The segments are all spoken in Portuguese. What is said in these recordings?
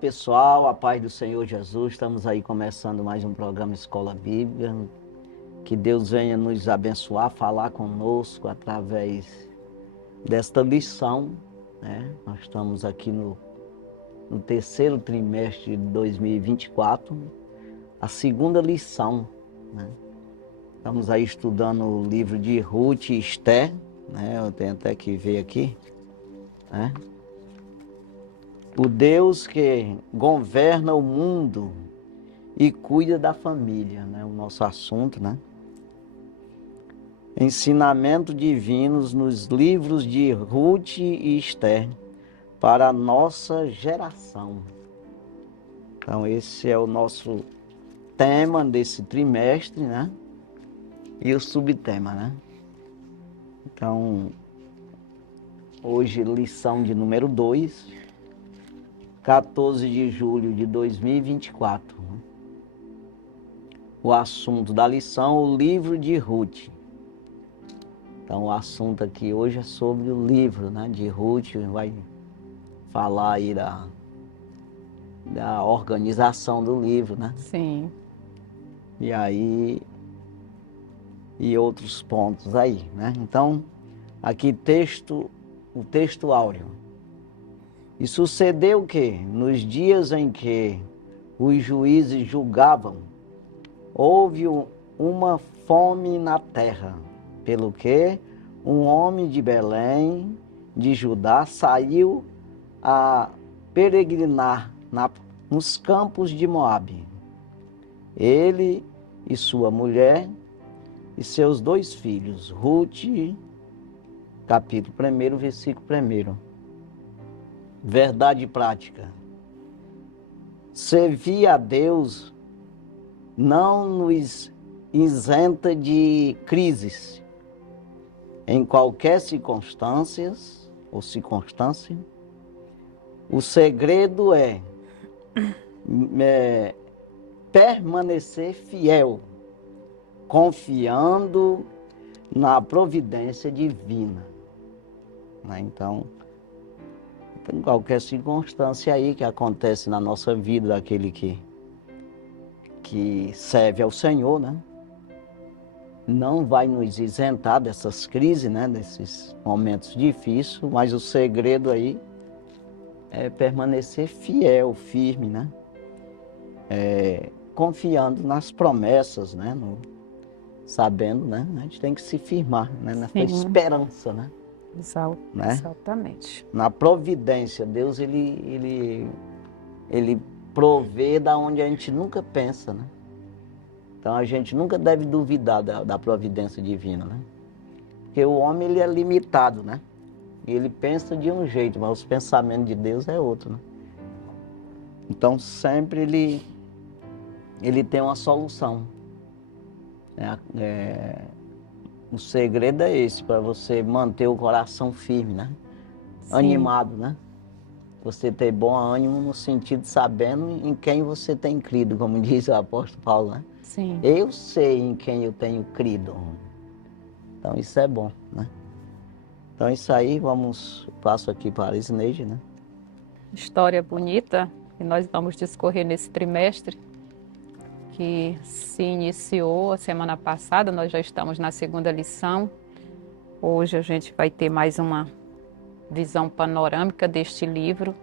pessoal, a paz do Senhor Jesus, estamos aí começando mais um programa Escola Bíblica. Que Deus venha nos abençoar, falar conosco através desta lição, né? Nós estamos aqui no terceiro trimestre de 2024, a segunda lição, né? Estamos aí estudando o livro de Ruth e Esther, né? Eu tenho até que ver aqui, né? O Deus que governa o mundo e cuida da família, né? O nosso assunto, né? Ensinamentos divinos nos livros de Ruth e Esther para a nossa geração. Então esse é o nosso tema desse trimestre, né? E o subtema, né? Então, hoje lição de número 2, 14 de julho de 2024. O assunto da lição, o livro de Ruth. Então, o assunto aqui hoje é sobre o livro, né, de Ruth. Vai falar aí da organização do livro, né? Sim. E aí, e outros pontos aí, né? Então, aqui o texto áureo. E sucedeu que, nos dias em que os juízes julgavam, houve uma fome na terra, pelo que um homem de Belém, de Judá, saiu a peregrinar nos campos de Moabe. Ele e sua mulher e seus 2 filhos. Ruth, capítulo 1, versículo 1. Verdade prática. Servir a Deus não nos isenta de crises. Em qualquer circunstância, o segredo é permanecer fiel, confiando na providência divina. Então, em qualquer circunstância aí que acontece na nossa vida, daquele que serve ao Senhor, né? Não vai nos isentar dessas crises, né? Desses momentos difíceis, mas o segredo aí é permanecer fiel, firme, né? Confiando nas promessas, né? Sabendo, né? A gente tem que se firmar, né? Nessa esperança, né? Exatamente. Na providência, Deus ele provê da onde a gente nunca pensa, né? Então a gente nunca deve duvidar da providência divina, né? Porque o homem ele é limitado, né? E ele pensa de um jeito, mas os pensamentos de Deus é outro, né? Então sempre ele tem uma solução. O segredo é esse, para você manter o coração firme, né? Sim. Animado, né? Você ter bom ânimo no sentido de sabendo em quem você tem crido, como diz o apóstolo Paulo, né? Sim. Eu sei em quem eu tenho crido. Então isso é bom, né? Então isso aí, passo aqui para a Isneide, né? História bonita que nós vamos discorrer nesse trimestre, que se iniciou a semana passada, nós já estamos na segunda lição. Hoje a gente vai ter mais uma visão panorâmica deste livro,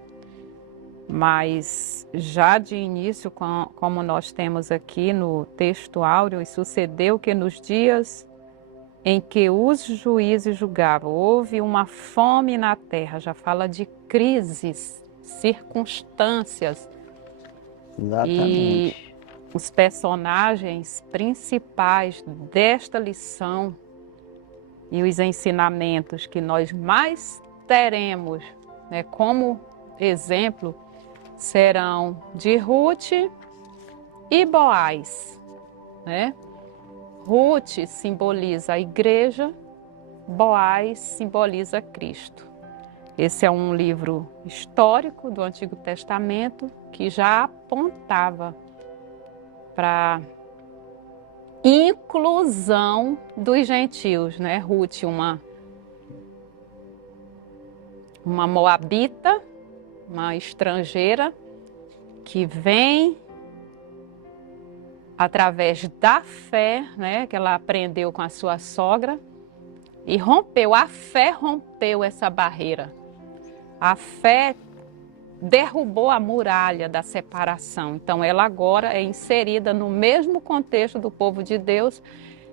mas já de início, como nós temos aqui no texto áureo, e sucedeu que nos dias em que os juízes julgavam, houve uma fome na terra, já fala de crises, circunstâncias. Exatamente. E os personagens principais desta lição e os ensinamentos que nós mais teremos, né, como exemplo, serão de Ruth e Boaz, né? Ruth simboliza a igreja, Boaz simboliza Cristo. Esse é um livro histórico do Antigo Testamento que já apontava para inclusão dos gentios, né? Ruth, uma moabita, uma estrangeira, que vem através da fé, né, que ela aprendeu com a sua sogra, e rompeu, a fé rompeu essa barreira. A fé derrubou a muralha da separação. Então ela agora é inserida no mesmo contexto do povo de Deus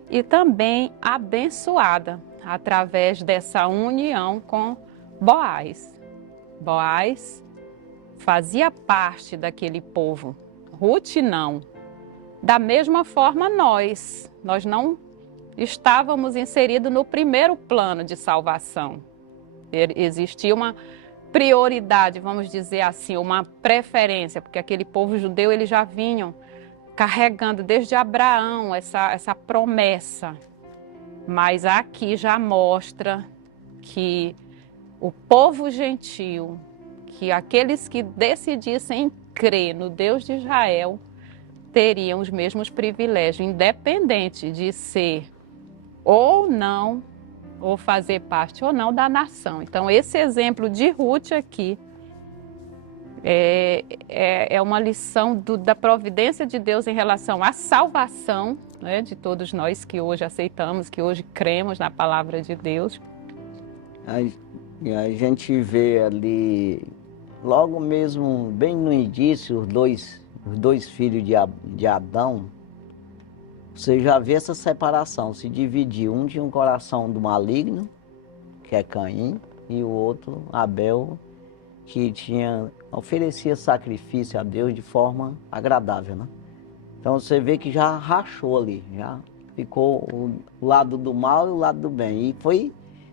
e também abençoada através dessa união com Boaz. Boaz fazia parte daquele povo, Ruth não. Da mesma forma nós não estávamos inseridos no primeiro plano de salvação. Existia uma prioridade, vamos dizer assim, uma preferência, porque aquele povo judeu, eles já vinham carregando desde Abraão essa promessa. Mas aqui já mostra que o povo gentil, que aqueles que decidissem crer no Deus de Israel, teriam os mesmos privilégios, independente de ser ou não, ou fazer parte ou não da nação. Então, esse exemplo de Ruth aqui é uma lição da providência de Deus em relação à salvação, né, de nós que hoje aceitamos, que hoje cremos na palavra de Deus. A gente vê ali, logo mesmo, bem no início, os dois filhos de Adão, você já vê essa separação, se dividir. Um tinha um coração do maligno, que é Caim, e o outro, Abel, que oferecia sacrifício a Deus de forma agradável, né? Então você vê que já rachou ali, já ficou o lado do mal e o lado do bem.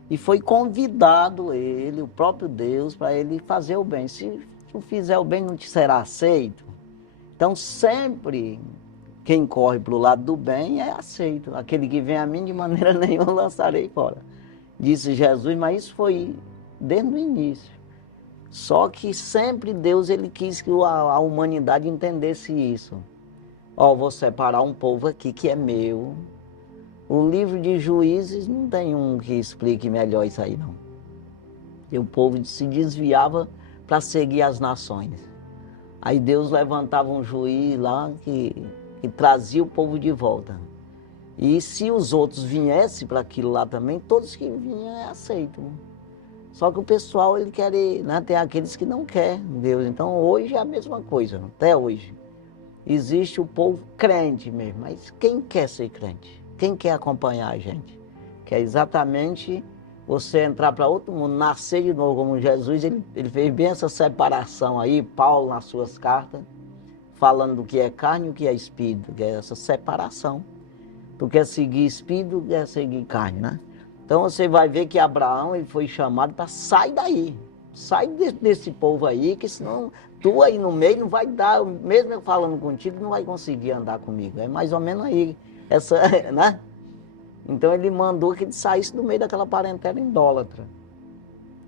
E foi convidado ele, o próprio Deus, para ele fazer o bem. Se tu fizer o bem, não te será aceito. Então sempre quem corre para o lado do bem é aceito. Aquele que vem a mim, de maneira nenhuma lançarei fora. Disse Jesus, mas isso foi desde o início. Só que sempre Deus ele quis que a humanidade entendesse isso. Ó, vou separar um povo aqui que é meu. O livro de Juízes não tem um que explique melhor isso aí, não. E o povo se desviava para seguir as nações. Aí Deus levantava um juiz lá que trazia o povo de volta. E se os outros viessem para aquilo lá também, todos que vinham aceitam. Só que o pessoal, ele quer, né, tem aqueles que não querem Deus. Então hoje é a mesma coisa, até hoje. Existe o povo crente mesmo, mas quem quer ser crente? Quem quer acompanhar a gente? Que é exatamente você entrar para outro mundo, nascer de novo, como Jesus, ele fez bem essa separação aí, Paulo nas suas cartas, falando do que é carne e o que é espírito, que é essa separação. Tu quer seguir espírito, quer seguir carne, né? Então você vai ver que Abraão ele foi chamado para sair daí, sai desse povo aí, que senão tu aí no meio não vai dar, mesmo eu falando contigo, não vai conseguir andar comigo. É mais ou menos aí, né? Então ele mandou que ele saísse do meio daquela parentela idólatra.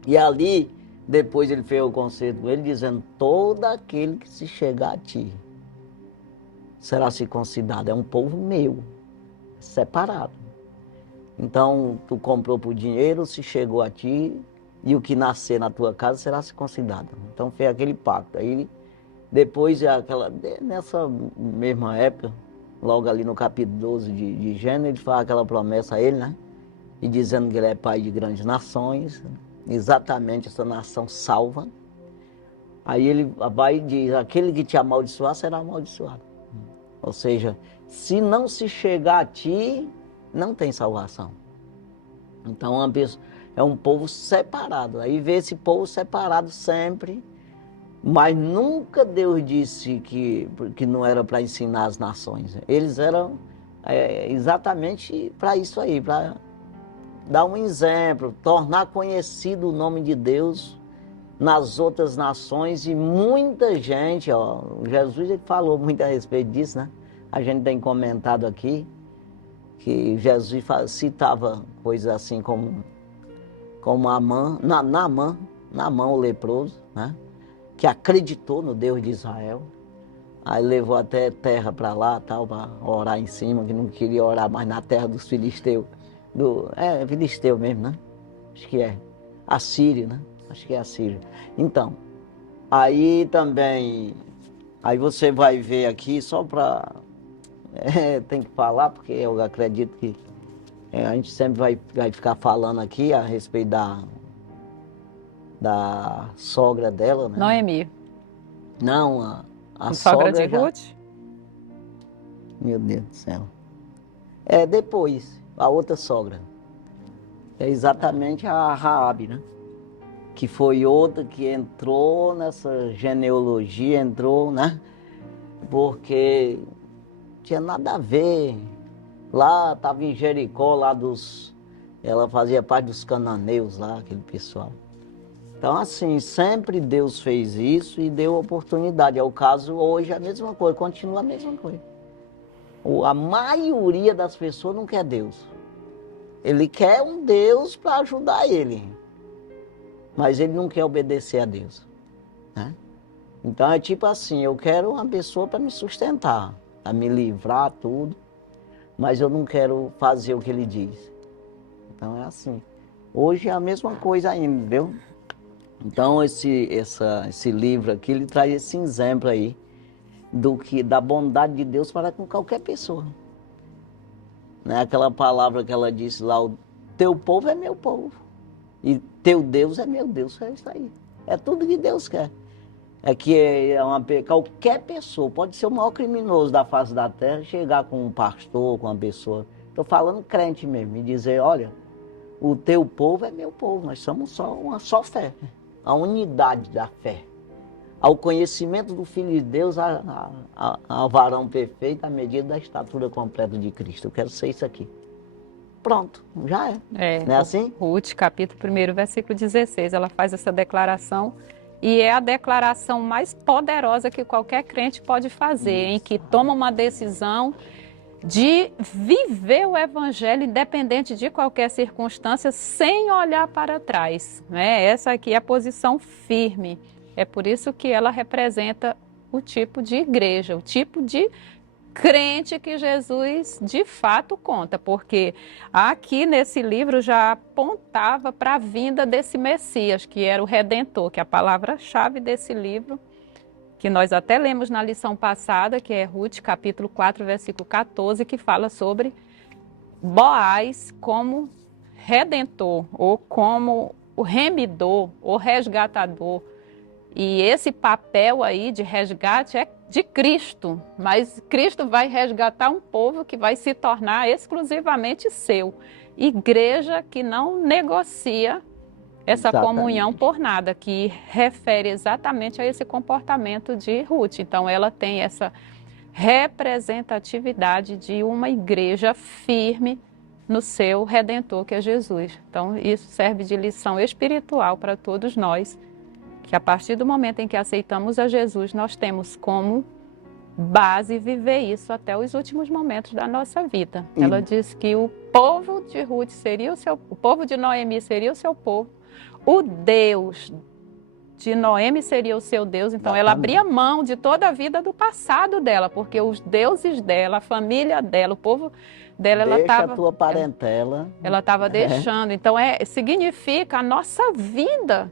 E ali, depois ele fez o concerto com ele, dizendo, todo aquele que se chegar a ti será circuncidado. É um povo meu, separado. Então, tu comprou por dinheiro, se chegou a ti, e o que nascer na tua casa será circuncidado. Então, fez aquele pacto. Aí, depois, nessa mesma época, logo ali no capítulo 12 de Gênesis, ele faz aquela promessa a ele, né? E dizendo que ele é pai de grandes nações, exatamente essa nação salva. Aí ele vai e diz, aquele que te amaldiçoar será amaldiçoado. Ou seja, se não se chegar a ti, não tem salvação. Então é um povo separado. Aí vê esse povo separado sempre, mas nunca Deus disse que não era para ensinar as nações. Eles eram exatamente para isso aí, para dar um exemplo, tornar conhecido o nome de Deus nas outras nações. E muita gente, Jesus ele falou muito a respeito disso, né? A gente tem comentado aqui que Jesus citava coisas assim como Naamã, o leproso, né? Que acreditou no Deus de Israel. Aí levou até terra para lá, tal, para orar em cima, que não queria orar mais na terra dos filisteus. Filisteu mesmo, né? Acho que é. Assírio, né? Acho que é Assírio. Então, aí também Aí você vai ver aqui, só para... tem que falar, porque eu acredito que a gente sempre vai ficar falando aqui a respeito da sogra dela, né? Noemi, Não, a sogra de sogra já... Ruth? Meu Deus do céu. Depois, a outra sogra. É exatamente a Raabe, né? Que foi outra que entrou nessa genealogia, entrou, né? Porque tinha nada a ver. Lá estava em Jericó, ela fazia parte dos cananeus lá, aquele pessoal. Então, assim, sempre Deus fez isso e deu oportunidade. É o caso hoje, a mesma coisa, continua a mesma coisa. A maioria das pessoas não quer Deus. Ele quer um Deus para ajudar ele, mas ele não quer obedecer a Deus, né? Então é tipo assim, eu quero uma pessoa para me sustentar, para me livrar, tudo, mas eu não quero fazer o que ele diz. Então é assim. Hoje é a mesma coisa ainda, entendeu? Então esse livro aqui, ele traz esse exemplo aí da bondade de Deus para com qualquer pessoa. Né? Aquela palavra que ela disse lá, o teu povo é meu povo e teu Deus é meu Deus, é isso aí. É tudo que Deus quer. É que qualquer pessoa, pode ser o maior criminoso da face da terra, chegar com um pastor, com uma pessoa, estou falando crente mesmo, e dizer, olha, o teu povo é meu povo, nós somos uma só fé, a unidade da fé. Ao conhecimento do Filho de Deus, a varão perfeito, à medida da estatura completa de Cristo. Eu quero ser isso aqui. Pronto, já é. Não é assim? Ruth, capítulo 1, versículo 16, ela faz essa declaração e é a declaração mais poderosa que qualquer crente pode fazer, em que toma uma decisão de viver o evangelho independente de qualquer circunstância, sem olhar para trás, né? Essa aqui é a posição firme. É por isso que ela representa o tipo de igreja, o tipo de crente que Jesus de fato conta, porque aqui nesse livro já apontava para a vinda desse Messias, que era o Redentor, que é a palavra-chave desse livro, que nós até lemos na lição passada, que é Ruth, capítulo 4, versículo 14, que fala sobre Boaz como redentor, ou como o remidor, ou resgatador. E esse papel aí de resgate é de Cristo, mas Cristo vai resgatar um povo que vai se tornar exclusivamente seu. Igreja que não negocia essa comunhão por nada, que refere exatamente a esse comportamento de Ruth. Então ela tem essa representatividade de uma igreja firme no seu Redentor, que é Jesus. Então isso serve de lição espiritual para todos nós, que a partir do momento em que aceitamos a Jesus, nós temos como base viver isso até os últimos momentos da nossa vida. Ela diz que o povo de Ruth seria o povo de Noemi seria o seu povo, o Deus de Noemi seria o seu Deus. Então ela abria mão de toda a vida do passado dela, porque os deuses dela, a família dela, o povo dela, ela estava... a tua parentela. Ela estava deixando. Então significa a nossa vida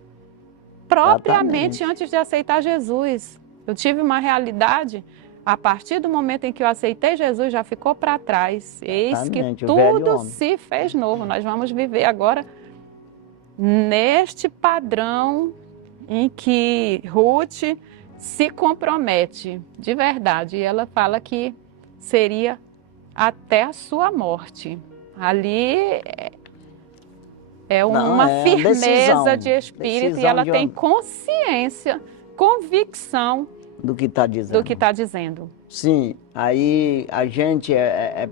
propriamente antes de aceitar Jesus. Eu tive uma realidade, a partir do momento em que eu aceitei Jesus, já ficou para trás. Eis que tudo se fez novo. Nós vamos viver agora neste padrão em que Ruth se compromete de verdade. E ela fala que seria até a sua morte. Ali é uma firmeza de espírito e ela tem consciência, convicção do que está dizendo. Sim, aí a gente,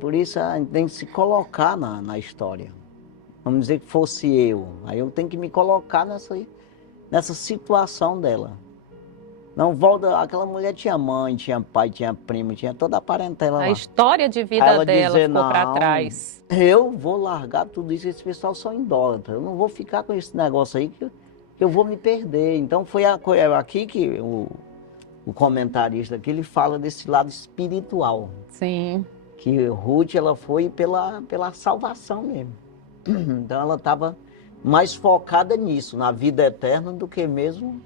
por isso a gente tem que se colocar na história. Vamos dizer que fosse eu, aí eu tenho que me colocar nessa situação dela. Não volta, aquela mulher tinha mãe, tinha pai, tinha primo, tinha toda a parentela lá. A história de vida dela ficou para trás. Eu vou largar tudo isso, esse pessoal são idólatras. Eu não vou ficar com esse negócio aí que eu vou me perder. Então foi aqui que o comentarista aqui, ele fala desse lado espiritual. Sim. Que Ruth, ela foi pela salvação mesmo. Então ela estava mais focada nisso, na vida eterna, do que mesmo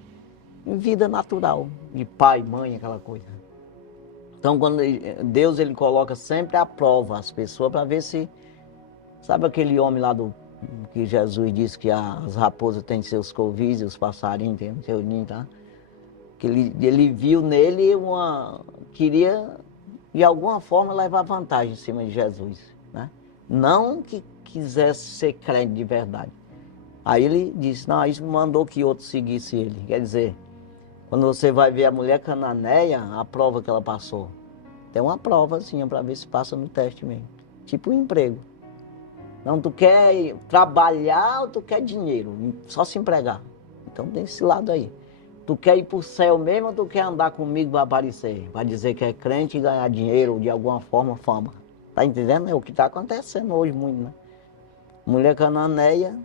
em vida natural, de pai, mãe, aquela coisa. Então, Deus ele coloca sempre à prova as pessoas para ver se... Sabe aquele homem lá que Jesus disse que as raposas têm seus covis e os passarinhos têm seu ninho, tá? Que ele viu nele queria, de alguma forma, levar vantagem em cima de Jesus, né? Não que quisesse ser crente de verdade. Aí ele disse, não, isso mandou que outro seguisse ele. Quer dizer, quando você vai ver a mulher cananeia, a prova que ela passou, tem uma provazinha para ver se passa no teste mesmo. Tipo um emprego. Não, tu quer trabalhar ou tu quer dinheiro? Só se empregar. Então tem esse lado aí. Tu quer ir pro céu mesmo ou tu quer andar comigo para aparecer? Para dizer que é crente e ganhar dinheiro, ou de alguma forma, fama. Tá entendendo? É o que está acontecendo hoje muito, né? Mulher cananeia,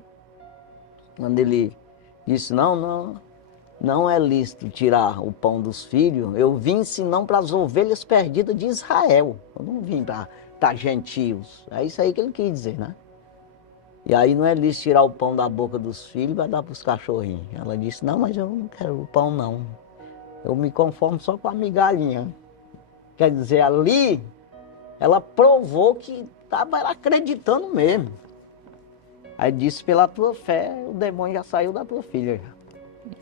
quando ele disse, não é lícito tirar o pão dos filhos, eu vim senão para as ovelhas perdidas de Israel. Eu não vim para gentios. É isso aí que ele quis dizer, né? E aí não é lícito tirar o pão da boca dos filhos e vai dar para os cachorrinhos. Ela disse, não, mas eu não quero o pão não. Eu me conformo só com a migalhinha. Quer dizer, ali, ela provou que estava acreditando mesmo. Aí disse, pela tua fé, o demônio já saiu da tua filha.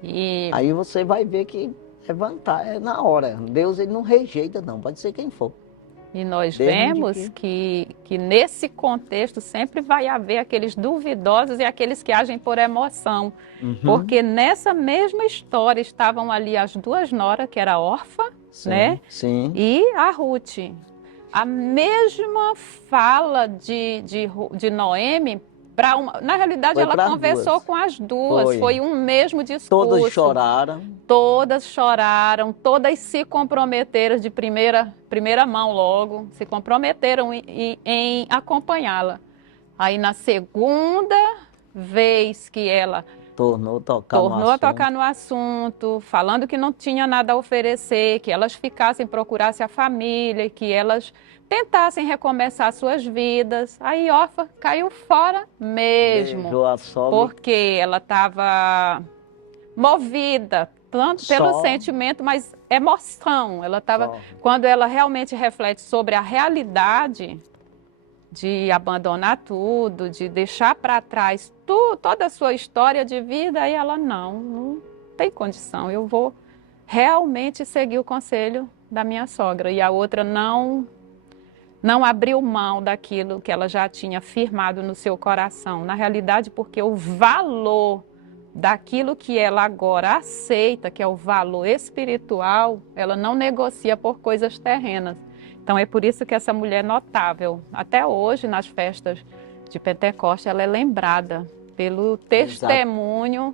E Aí você vai ver que é vantagem, é na hora. Deus ele não rejeita não, pode ser quem for. nós Desde vemos que nesse contexto sempre vai haver aqueles duvidosos e aqueles que agem por emoção. Porque nessa mesma história estavam ali as duas noras, que era a Orfa, Sim, né? sim. E a Ruth. A mesma fala de Noemi, na realidade Foi ela pras conversou duas. com as duas, foi um mesmo discurso. Todas choraram. Todas choraram, todas se comprometeram de primeira mão logo, se comprometeram em acompanhá-la. Aí na segunda vez que ela Tornou a tocar no assunto, falando que não tinha nada a oferecer, que elas ficassem, procurassem a família, que elas tentassem recomeçar suas vidas. Aí Orfa caiu fora mesmo, Beijou a sogra. porque ela estava movida tanto pelo sentimento, mas emoção. Ela estava, quando ela realmente reflete sobre a realidade de abandonar tudo, de deixar para trás toda a sua história de vida, aí ela não tem condição, eu vou realmente seguir o conselho da minha sogra. E a outra não abriu mão daquilo que ela já tinha firmado no seu coração. Na realidade, porque o valor daquilo que ela agora aceita, que é o valor espiritual, ela não negocia por coisas terrenas. Então é por isso que essa mulher é notável. Até hoje, nas festas de Pentecostes, ela é lembrada pelo testemunho,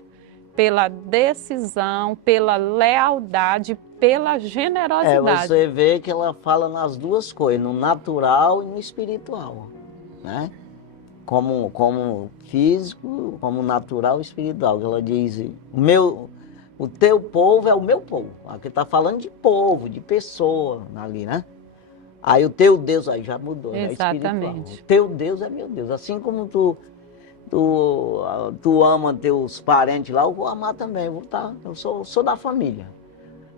pela decisão, pela lealdade, pela generosidade. Você vê que ela fala nas duas coisas, no natural e no espiritual, né? Como físico, como natural e espiritual. Ela diz, o teu povo é o meu povo. Aqui está falando de povo, de pessoa ali, né? Aí o teu Deus aí já mudou, exatamente. É espiritual. O teu Deus é meu Deus. Assim como tu ama teus parentes lá, eu vou amar também. Eu sou da família.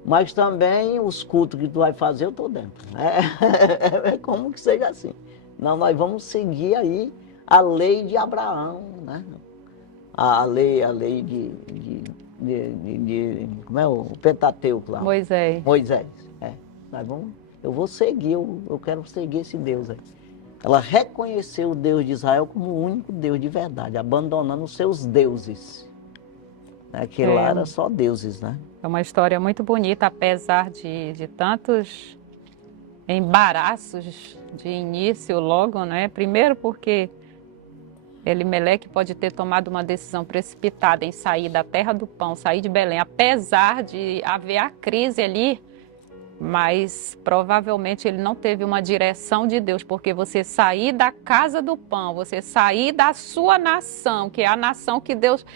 Mas também os cultos que tu vai fazer, eu estou dentro. É como que seja assim. Não, nós vamos seguir aí a lei de Abraão, né? A lei como é o Pentateuco lá? Moisés. Eu vou seguir, eu quero seguir esse Deus aí. Ela reconheceu o Deus de Israel como o único Deus de verdade, abandonando os seus deuses. Aquele lá era só deuses, né? É uma história muito bonita, apesar de tantos embaraços de início logo, né? Primeiro porque Elimeleque pode ter tomado uma decisão precipitada em sair da terra do pão, sair de Belém, apesar de haver a crise ali, mas provavelmente ele não teve uma direção de Deus, porque você sair da casa do pão, você sair da sua nação, que é a nação que Deus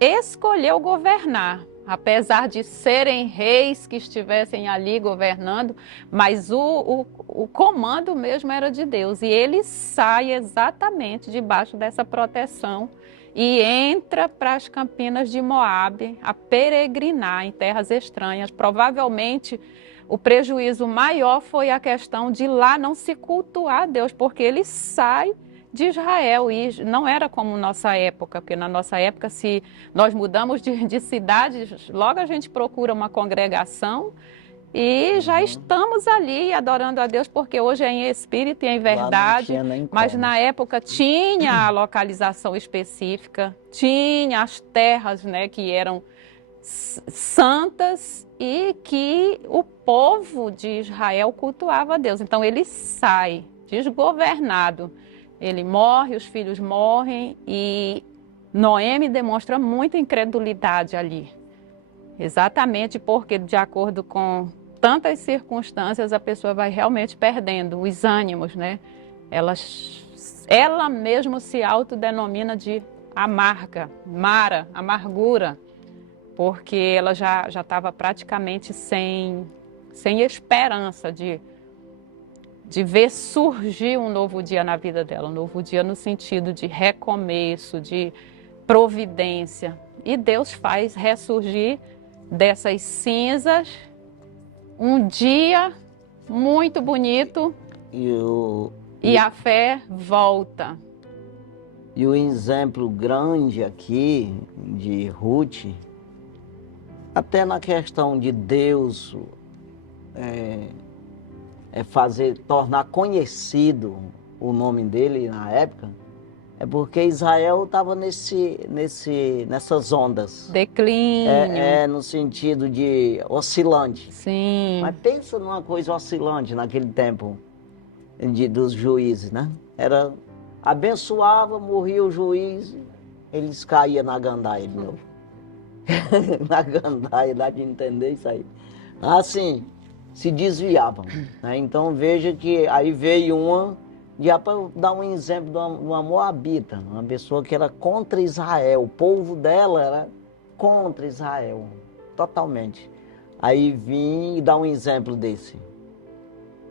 escolheu governar, apesar de serem reis que estivessem ali governando, mas o comando mesmo era de Deus. E ele sai exatamente debaixo dessa proteção e entra para as campinas de Moabe a peregrinar em terras estranhas, provavelmente o prejuízo maior foi a questão de lá não se cultuar a Deus, porque ele sai de Israel e não era como nossa época, porque na nossa época, se nós mudamos de cidade, logo a gente procura uma congregação e já estamos ali adorando a Deus, porque hoje é em espírito e em verdade, mas na época tinha a localização específica, tinha as terras, né, que eram santas e que o povo de Israel cultuava a Deus. Então ele sai desgovernado, ele morre, os filhos morrem e Noemi demonstra muita incredulidade ali. Exatamente porque, de acordo com tantas circunstâncias, a pessoa vai realmente perdendo os ânimos, né? Ela mesma se autodenomina de amarga, Mara, amargura, porque ela já estava praticamente sem esperança de ver surgir um novo dia na vida dela, um novo dia no sentido de recomeço, de providência. E Deus faz ressurgir dessas cinzas um dia muito bonito e a fé volta. E o exemplo grande aqui de Ruth, até na questão de Deus tornar conhecido o nome dele na época, é porque Israel estava nessas ondas. Declínio. No sentido de oscilante. Sim. Mas pensa numa coisa oscilante naquele tempo dos juízes, né? Abençoava, morria o juiz, eles caíam na gandaia de novo. Na gandaia, dá de entender isso aí. Assim, se desviavam, né? Então veja que aí veio já para dar um exemplo de uma moabita, uma pessoa que era contra Israel, o povo dela era contra Israel, totalmente. Aí vim e dar um exemplo desse.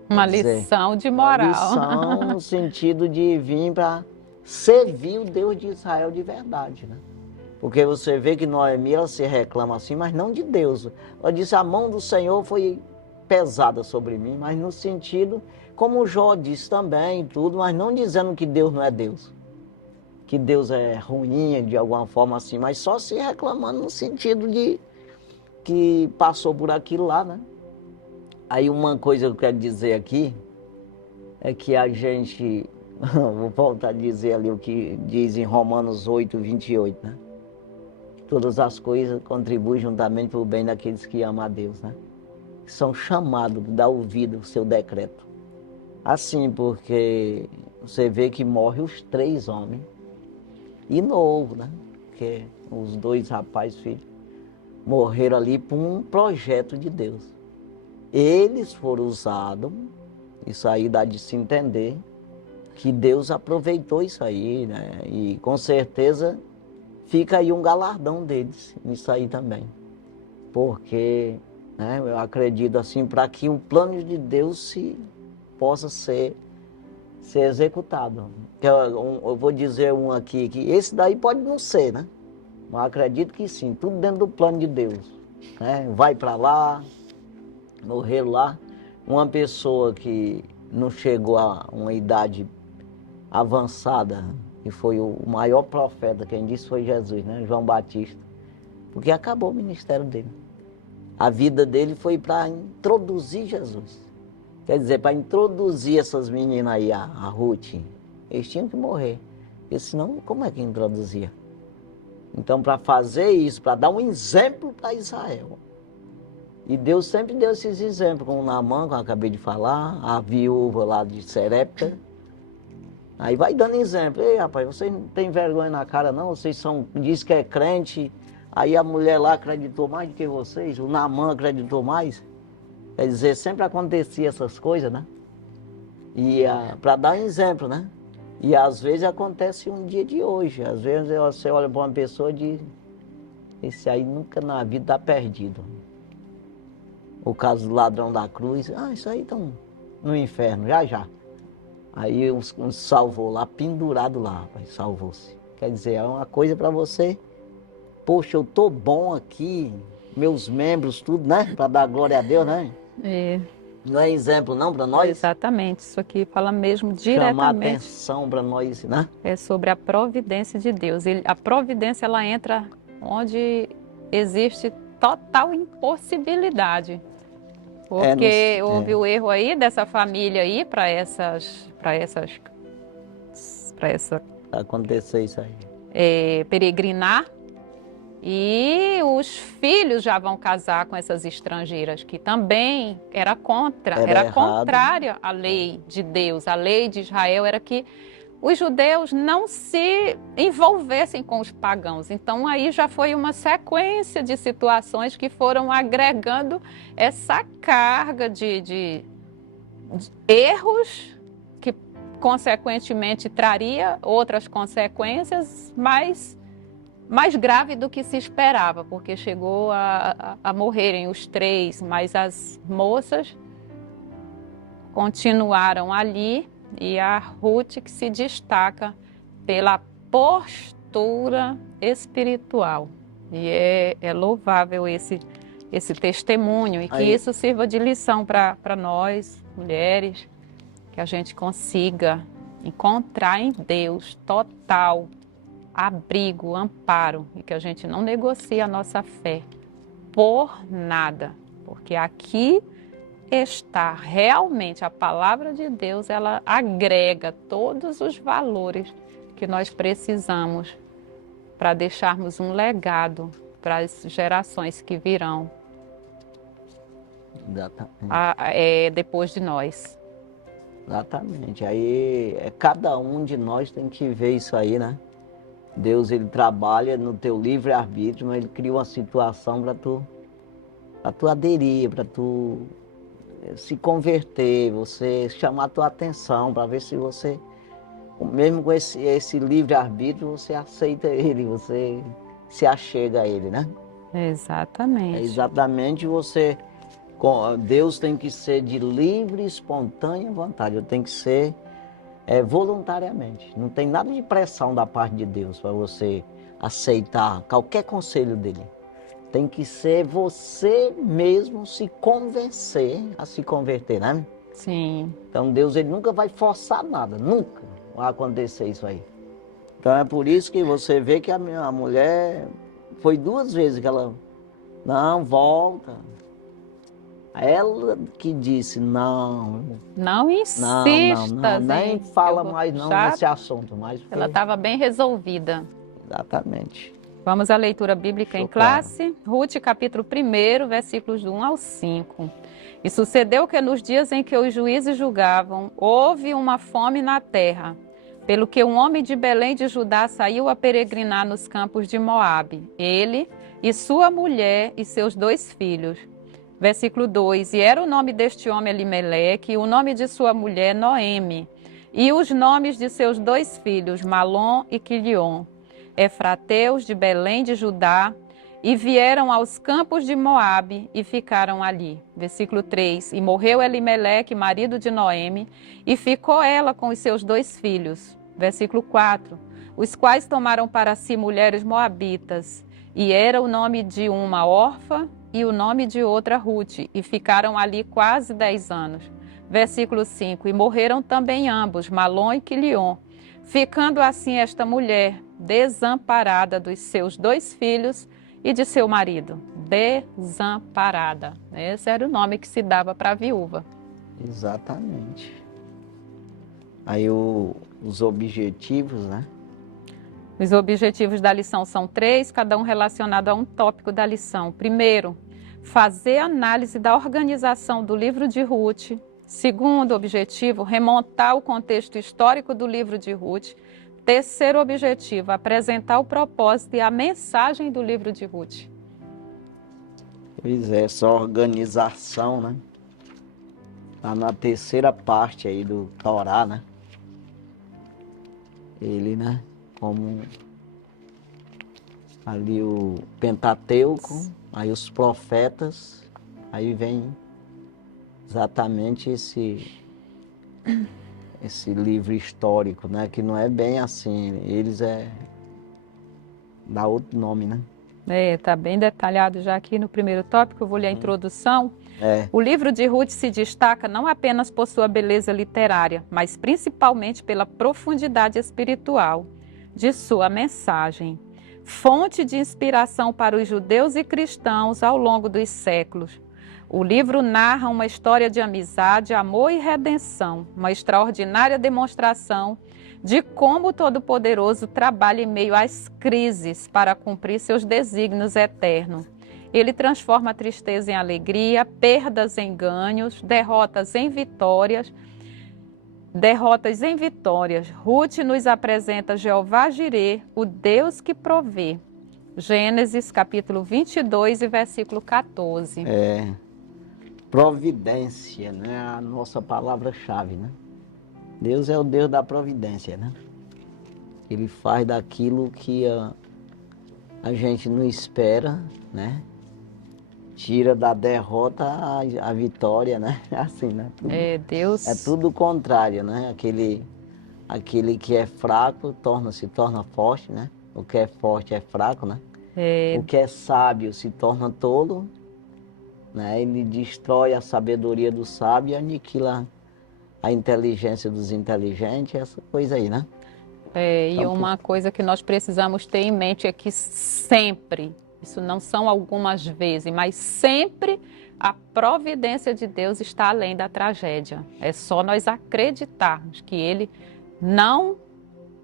Uma lição de moral. Uma lição no sentido de vir para servir o Deus de Israel de verdade, né? Porque você vê que Noemi, ela se reclama assim, mas não de Deus. Ela disse, a mão do Senhor foi pesada sobre mim, mas no sentido, como Jó disse também, tudo, mas não dizendo que Deus não é Deus. Que Deus é ruim de alguma forma assim, mas só se reclamando no sentido de que passou por aquilo lá, né? Aí uma coisa que eu quero dizer aqui é que a gente, vou voltar a dizer ali o que diz em Romanos 8, 28, né? Todas as coisas contribuem juntamente para o bem daqueles que amam a Deus, né? Que são chamados a dar ouvido ao seu decreto. Assim, porque você vê que morrem os 3 homens, e novo, né? Porque os 2 rapazes, filhos, morreram ali por um projeto de Deus. Eles foram usados, isso aí dá de se entender, que Deus aproveitou isso aí, né? E com certeza fica aí um galardão deles, nisso aí também. Porque, né, eu acredito assim, para que o plano de Deus possa ser executado. Eu vou dizer um aqui, que esse daí pode não ser, né? Mas acredito que sim, tudo dentro do plano de Deus, né? Vai para lá, morreram lá. Uma pessoa que não chegou a uma idade avançada, que foi o maior profeta, quem disse foi Jesus, né? João Batista. Porque acabou o ministério dele. A vida dele foi para introduzir Jesus. Quer dizer, para introduzir essas meninas aí, a Ruth, eles tinham que morrer. Porque senão, como é que introduzia? Então, para fazer isso, para dar um exemplo para Israel. E Deus sempre deu esses exemplos, como Naamã, como eu acabei de falar, a viúva lá de Serepta. Aí vai dando exemplo. Ei, rapaz, vocês não têm vergonha na cara, não? Vocês diz que é crente. Aí a mulher lá acreditou mais do que vocês, o Naamã acreditou mais. Quer dizer, sempre acontecia essas coisas, né? E para dar um exemplo, né? E às vezes acontece um dia de hoje. Às vezes você olha para uma pessoa e diz, esse aí nunca na vida está perdido. O caso do ladrão da cruz, isso aí estão no inferno, já. Aí uns salvou lá, pendurado lá, rapaz, salvou-se. Quer dizer, é uma coisa para você, poxa, eu tô bom aqui, meus membros, tudo, né? Para dar glória a Deus, né? É, Não é exemplo não para nós? exatamente, isso aqui fala mesmo Chamar diretamente. atenção para nós, né? É sobre a providência de Deus. A providência, ela entra onde existe total impossibilidade. É, Porque houve o erro aí dessa família aí para essa acontecer isso aí. peregrinar, e os filhos já vão casar com essas estrangeiras, que também era Era errado. contrária à lei de Deus. A lei de Israel era que os judeus não se envolvessem com os pagãos. Então aí já foi uma sequência de situações que foram agregando essa carga de erros que consequentemente traria outras consequências mais grave do que se esperava, porque chegou a morrerem os 3, mas as moças continuaram ali. E a Ruth que se destaca pela postura espiritual. E é louvável esse testemunho, e que Aí- isso sirva de lição para nós, mulheres, que a gente consiga encontrar em Deus total abrigo, amparo, e que a gente não negocie a nossa fé por nada, porque aqui está realmente a palavra de Deus, ela agrega todos os valores que nós precisamos para deixarmos um legado para as gerações que virão Exatamente. depois de nós. Exatamente. Aí cada um de nós tem que ver isso aí, né? Deus, ele trabalha no teu livre-arbítrio, mas ele cria uma situação para tu aderir, para tu se converter, você chamar a tua atenção, para ver se você, mesmo com esse livre-arbítrio, você aceita ele, você se achega a ele, né? Exatamente. É exatamente você. Deus tem que ser de livre, espontânea vontade. Eu tenho que ser voluntariamente. Não tem nada de pressão da parte de Deus para você aceitar qualquer conselho dele. Tem que ser você mesmo se convencer a se converter, né? Sim. Então Deus, ele nunca vai forçar nada, nunca vai acontecer isso aí. Então é por isso que você vê que a minha mulher foi 2 vezes que ela, não, volta. Ela que disse, não, Não insista, nem gente. fala mais não nesse assunto. Mais Ela estava bem resolvida. Exatamente. Vamos à leitura bíblica em classe. Ruth, capítulo 1, versículos do 1 ao 5. E sucedeu que nos dias em que os juízes julgavam, houve uma fome na terra, pelo que um homem de Belém de Judá saiu a peregrinar nos campos de Moabe, ele e sua mulher e seus 2 filhos. Versículo 2, e era o nome deste homem Elimeleque, e o nome de sua mulher Noemi, e os nomes de seus 2 filhos, Malom e Quilion, efrateus de Belém de Judá, e vieram aos campos de Moabe e ficaram ali. Versículo 3, e morreu Elimeleque, marido de Noemi, e ficou ela com os seus 2 filhos. Versículo 4, os quais tomaram para si mulheres moabitas, e era o nome de uma Orfa e o nome de outra Ruth, e ficaram ali quase 10 anos. Versículo 5, e morreram também ambos, Malom e Quilion, ficando assim esta mulher desamparada dos seus 2 filhos e de seu marido. Desamparada. Esse era o nome que se dava para a viúva. Exatamente. Aí os objetivos, né? Os objetivos da lição são 3, cada um relacionado a um tópico da lição. Primeiro, fazer análise da organização do livro de Ruth. Segundo objetivo, remontar o contexto histórico do livro de Ruth. Terceiro objetivo, apresentar o propósito e a mensagem do livro de Ruth. Pois é, essa organização, né? Tá na terceira parte aí do Torá, né? Ele, né? Como ali o Pentateuco, aí os profetas, aí vem exatamente esse livro histórico, né? Que não é bem assim, eles dá outro nome, né? Está bem detalhado já aqui no primeiro tópico, eu vou ler a introdução. É, O livro de Ruth se destaca não apenas por sua beleza literária, mas principalmente pela profundidade espiritual de sua mensagem. Fonte de inspiração para os judeus e cristãos ao longo dos séculos. O livro narra uma história de amizade, amor e redenção, uma extraordinária demonstração de como o Todo-Poderoso trabalha em meio às crises para cumprir seus desígnios eternos. Ele transforma a tristeza em alegria, perdas em ganhos, derrotas em vitórias. Ruth nos apresenta Jeová Jirê, o Deus que provê. Gênesis capítulo 22 e versículo 14. providência, né? A nossa palavra-chave, né? Deus é o Deus da providência, né? Ele faz daquilo que a gente não espera, né? Tira da derrota a vitória, né? Assim, né? Deus. É tudo o contrário, né? Aquele que é fraco se torna forte, né? O que é forte é fraco, né? O que é sábio se torna tolo, né? Ele destrói a sabedoria do sábio e aniquila a inteligência dos inteligentes, essa coisa aí, né? E uma coisa que nós precisamos ter em mente é que sempre, isso não são algumas vezes, mas sempre a providência de Deus está além da tragédia. É só nós acreditarmos que Ele não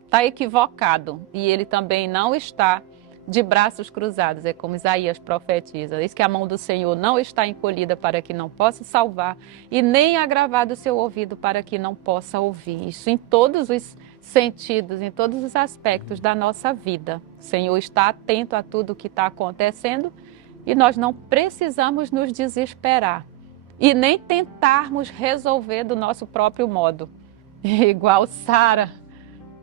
está equivocado e Ele também não está de braços cruzados. É como Isaías profetiza. Diz que a mão do Senhor não está encolhida para que não possa salvar e nem agravado o seu ouvido para que não possa ouvir. Isso em todos os sentidos, em todos os aspectos da nossa vida. O Senhor está atento a tudo o que está acontecendo e nós não precisamos nos desesperar e nem tentarmos resolver do nosso próprio modo. Igual Sara,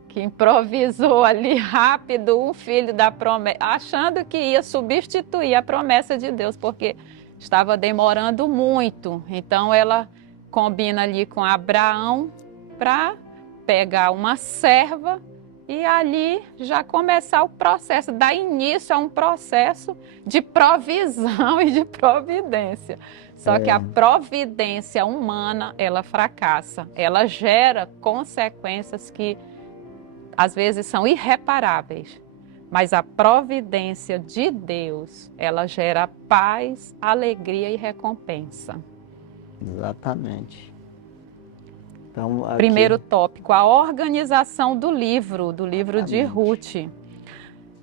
que improvisou ali rápido um filho da promessa, achando que ia substituir a promessa de Deus, porque estava demorando muito. Então ela combina ali com Abraão para pegar uma serva e ali já começar o processo, dar início a um processo de provisão e de providência. Só que a providência humana, ela fracassa, ela gera consequências que às vezes são irreparáveis, mas a providência de Deus, ela gera paz, alegria e recompensa. Exatamente. Então, aqui... Primeiro tópico, a organização do livro de Ruth.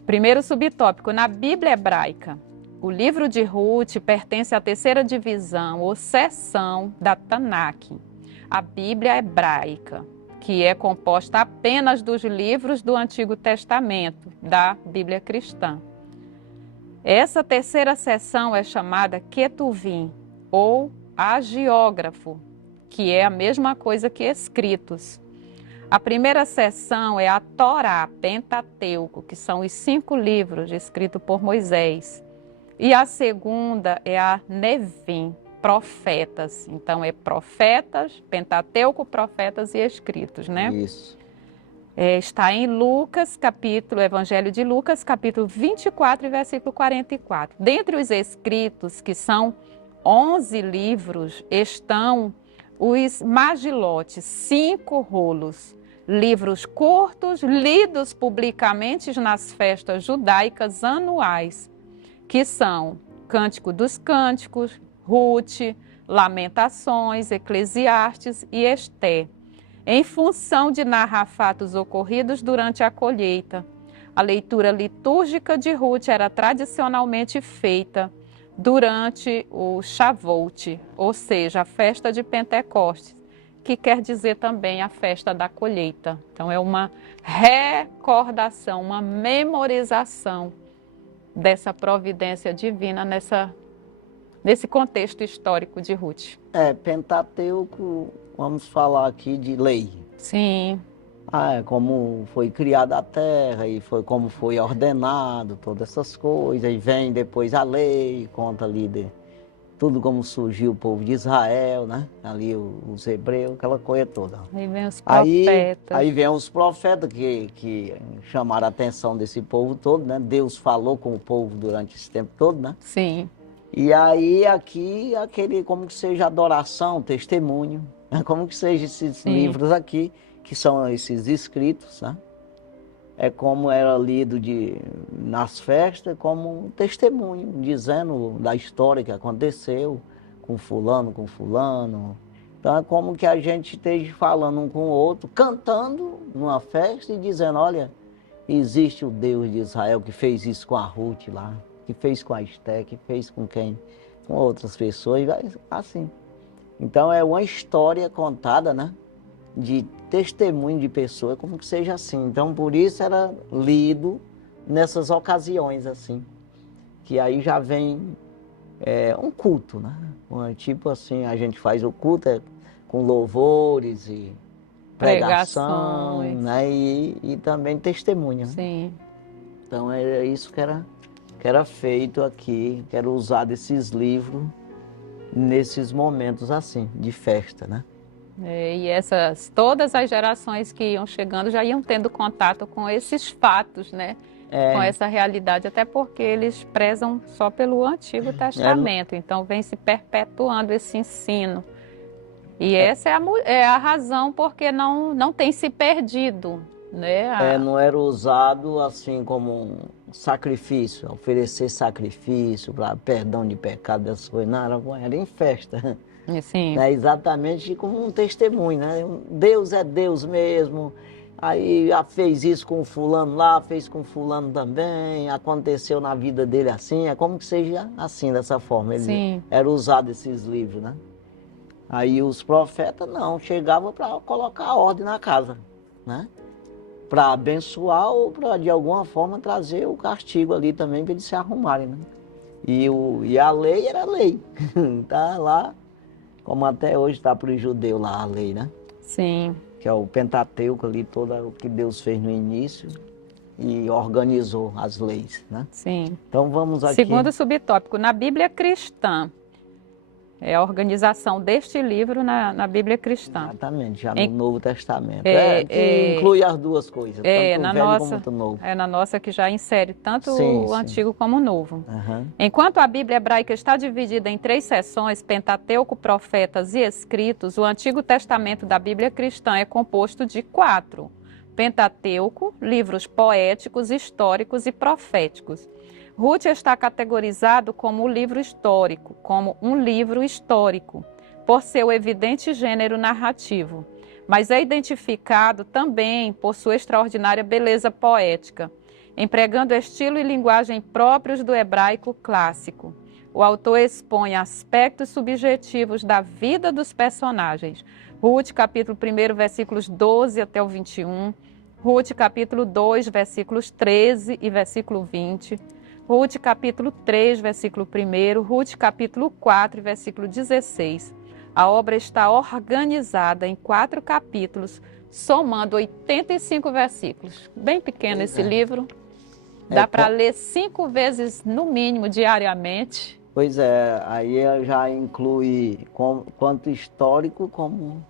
Primeiro subtópico, na Bíblia hebraica, o livro de Ruth pertence à terceira divisão ou seção da Tanakh, a Bíblia hebraica, que é composta apenas dos livros do Antigo Testamento, da Bíblia cristã. Essa terceira seção é chamada Ketuvim, ou hagiógrafo, que é a mesma coisa que escritos. A primeira seção é a Torá, Pentateuco, que são os 5 livros escritos por Moisés. E a segunda é a Nevim, profetas. Então é profetas, Pentateuco, profetas e escritos, né? Isso. Está em Evangelho de Lucas, capítulo 24 e versículo 44. Dentre os escritos, que são 11 livros, estão os Magilotes, 5 rolos, livros curtos, lidos publicamente nas festas judaicas anuais, que são Cântico dos Cânticos, Ruth, Lamentações, Eclesiastes e Esté, em função de narrar fatos ocorridos durante a colheita. A leitura litúrgica de Ruth era tradicionalmente feita durante o Shavuot, ou seja, a festa de Pentecostes, que quer dizer também a festa da colheita. Então é uma recordação, uma memorização dessa providência divina nesse contexto histórico de Ruth. Pentateuco, vamos falar aqui de lei. Sim. Como foi criada a terra e como foi ordenado, todas essas coisas. E vem depois a lei, conta ali de tudo como surgiu o povo de Israel, né? Ali os hebreus, aquela coisa toda. Aí vem os profetas. Aí vem os profetas que chamaram a atenção desse povo todo, né? Deus falou com o povo durante esse tempo todo, né? Sim. E aí aqui, aquele, como que seja adoração, testemunho, como que seja esses Sim. livros aqui, que são esses escritos, né? É como era lido nas festas, como um testemunho, dizendo da história que aconteceu com fulano, com fulano. Então é como que a gente esteja falando um com o outro, cantando numa festa e dizendo, olha, existe o Deus de Israel que fez isso com a Ruth lá, que fez com a Esté, que fez com quem? Com outras pessoas, assim. Então é uma história contada, né? De testemunho de pessoa, como que seja assim. Então, por isso era lido nessas ocasiões, assim. Que aí já vem um culto, né? Tipo assim, a gente faz o culto com louvores e pregação, Pregações. né? E também testemunho. Né? Sim. Então, era isso que era feito aqui, que era usado esses livros nesses momentos assim, de festa, né? E todas as gerações que iam chegando já iam tendo contato com esses fatos, né? Com essa realidade, até porque eles prezam só pelo Antigo Testamento, então vem se perpetuando esse ensino. E essa é a razão porque não tem se perdido, né? Não era usado assim como um sacrifício, oferecer sacrifício para perdão de pecado, dessas coisas, não, era em festa. Sim. Né? Exatamente como um testemunho, né? Deus é Deus mesmo, aí fez isso com fulano lá, fez com fulano também, aconteceu na vida dele assim, é como que seja assim, dessa forma. Era usado esses livros, né? Aí os profetas não, chegavam para colocar a ordem na casa, né? Para abençoar ou para, de alguma forma, trazer o castigo ali também para eles se arrumarem, né? E a lei era lei, tá lá, como até hoje está para o judeu lá a lei, né? Sim. Que é o Pentateuco ali, todo o que Deus fez no início e organizou as leis, né? Sim. Então vamos aqui. Segundo subtópico, na Bíblia cristã, é a organização deste livro na Bíblia cristã. Exatamente, já no Novo Testamento. Que inclui as duas coisas, tanto o velho como o novo. É na nossa que já insere tanto o Sim. Antigo como o Novo. Uhum. Enquanto a Bíblia hebraica está dividida em 3 seções, Pentateuco, Profetas e Escritos, o Antigo Testamento da Bíblia cristã é composto de 4. Pentateuco, livros poéticos, históricos e proféticos. Ruth está categorizado como um livro histórico, por seu evidente gênero narrativo, mas é identificado também por sua extraordinária beleza poética, empregando estilo e linguagem próprios do hebraico clássico. O autor expõe aspectos subjetivos da vida dos personagens. Ruth, capítulo 1, versículos 12 até o 21. Ruth, capítulo 2, versículos 13 e versículo 20. Ruth, capítulo 3, versículo 1. Ruth, capítulo 4, versículo 16. A obra está organizada em 4 capítulos, somando 85 versículos. Bem pequeno esse livro. Dá para ler 5 vezes, no mínimo, diariamente. Pois é, aí já inclui quanto histórico, como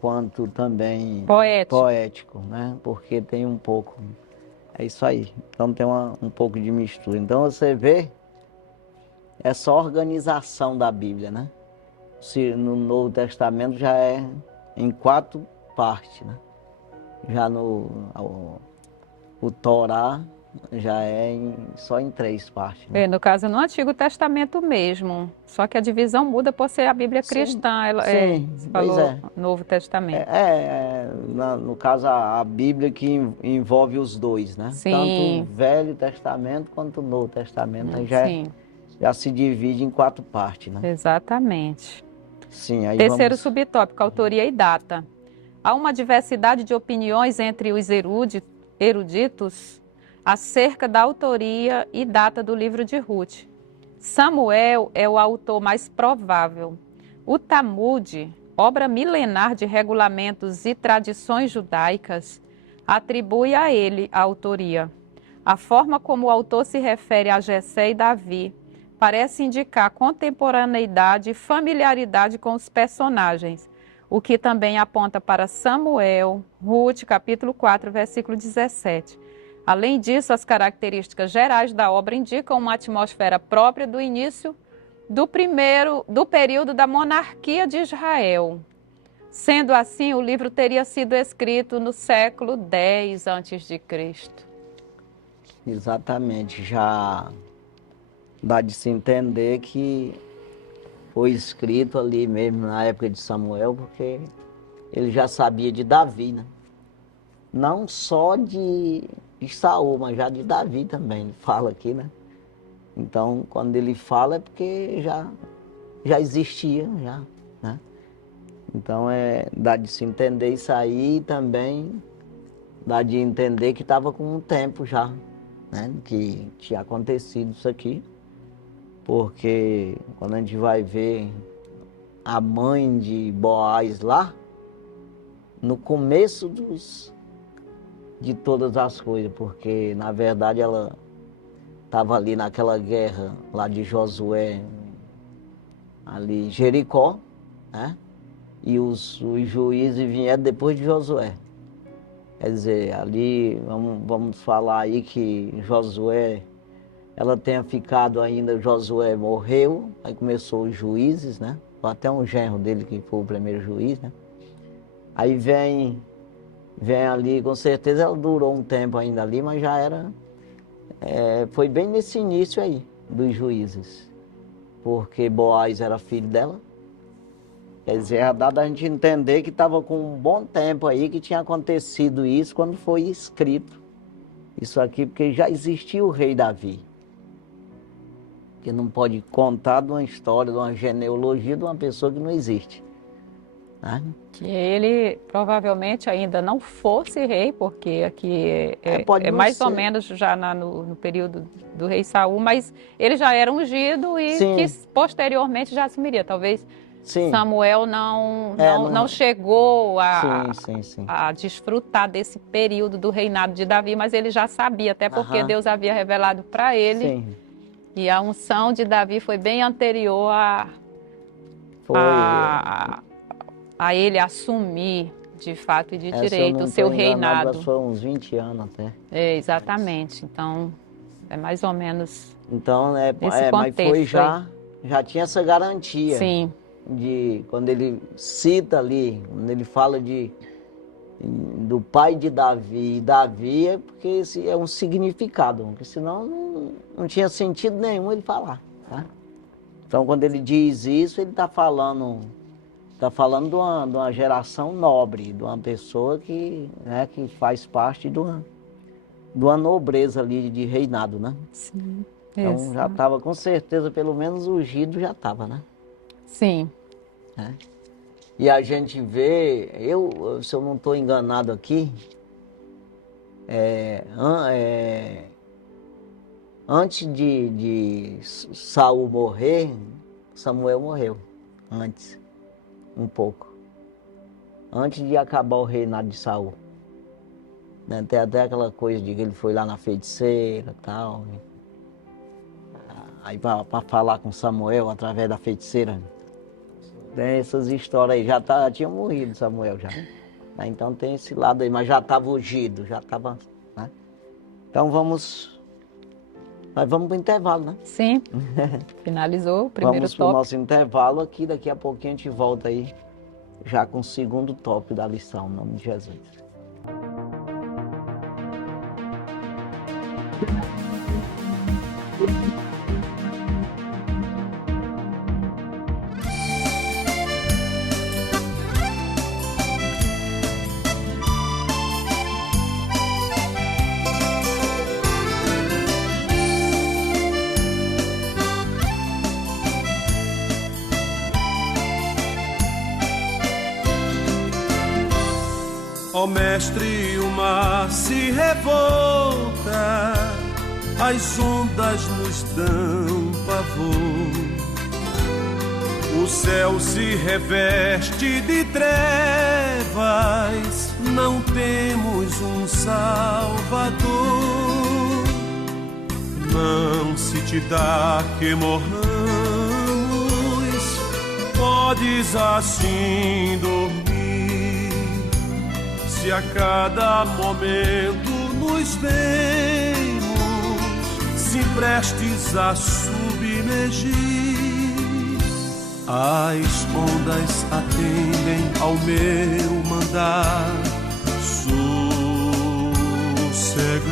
quanto também poético, né? Porque tem um pouco, é isso aí. Então tem um pouco de mistura. Então você vê essa organização da Bíblia, né? Se no Novo Testamento já é em 4 partes, né? Já o Torá já é só em 3 partes. Né? No caso, no Antigo Testamento mesmo. Só que a divisão muda por ser a Bíblia cristã. Você falou Novo Testamento. No caso, a Bíblia que envolve os dois, né? Sim. Tanto o Velho Testamento quanto o Novo Testamento. Aí já se divide em 4 partes, né? Exatamente. Sim, aí Terceiro subtópico, autoria e data. Há uma diversidade de opiniões entre os eruditos acerca da autoria e data do livro de Ruth. Samuel é o autor mais provável. O Talmud, obra milenar de regulamentos e tradições judaicas, atribui a ele a autoria. A forma como o autor se refere a Jessé e Davi parece indicar contemporaneidade e familiaridade com os personagens, o que também aponta para Samuel, Ruth, capítulo 4, versículo 17. Além disso, as características gerais da obra indicam uma atmosfera própria do início do período da monarquia de Israel. Sendo assim, o livro teria sido escrito no século X a.C. Exatamente, já dá de se entender que foi escrito ali mesmo na época de Samuel, porque ele já sabia de Davi, né? Não só de Saul, mas já de Davi também, ele fala aqui, né? Então, quando ele fala é porque já existia, já, né? Então, dá de se entender isso aí e também dá de entender que estava com um tempo já, né? Que tinha acontecido isso aqui. Porque quando a gente vai ver a mãe de Boaz lá, no começo de todas as coisas, porque na verdade ela estava ali naquela guerra lá de Josué, ali Jericó, né? E os juízes vieram depois de Josué. Quer dizer, ali vamos falar aí que Josué, ela tenha ficado ainda, Josué morreu, aí começou os juízes, né? Até um genro dele que foi o primeiro juiz, né? Aí vem ali, com certeza ela durou um tempo ainda ali, mas já era, foi bem nesse início aí dos juízes, porque Boaz era filho dela. Quer dizer, é dado a gente entender que estava com um bom tempo aí que tinha acontecido isso quando foi escrito isso aqui, porque já existia o rei Davi. Que não pode contar de uma história, de uma genealogia de uma pessoa que não existe, né? Que ele provavelmente ainda não fosse rei, porque aqui é mais ser. Ou menos já no período do rei Saul, mas ele já era ungido e Sim. que posteriormente já assumiria. Talvez Sim. Samuel não chegou a desfrutar desse período do reinado de Davi, mas ele já sabia, até porque Deus havia revelado para ele. Sim. E a unção de Davi foi bem anterior a ele assumir, de fato e de direito, o seu reinado. Foi uns 20 anos até. Exatamente. Então, é mais ou menos então, nesse contexto. Mas foi já tinha essa garantia. Sim. Quando ele cita ali, quando ele fala do pai de Davi, e Davi é porque esse é um significado, porque senão não tinha sentido nenhum ele falar, tá? Então, quando ele diz isso, ele está falando de uma geração nobre, de uma pessoa que faz parte de uma nobreza ali de reinado, né? Sim. Então, já estava, com certeza, pelo menos ungido já estava, né? Sim. E a gente vê, se eu não estou enganado aqui, antes de Saul morrer, Samuel morreu, antes, um pouco, antes de acabar o reinado de Saul. Né? Tem até aquela coisa de que ele foi lá na feiticeira e tal, aí para falar com Samuel através da feiticeira. Tem essas histórias aí, já tinha morrido Samuel já. Então tem esse lado aí, mas já estava ungido, já estava, né? Então nós vamos para o intervalo, né? Sim, finalizou o primeiro Vamos para o nosso intervalo aqui, daqui a pouquinho a gente volta aí, já com o segundo tópico da lição, em nome de Jesus. Ó mestre, o mar se revolta, as ondas nos dão pavor, o céu se reveste de trevas, não temos um Salvador. Não se te dá que morramos, podes assim dormir, se a cada momento nos vemos, se prestes a submergir. As ondas atendem ao meu mandar. Sossegai,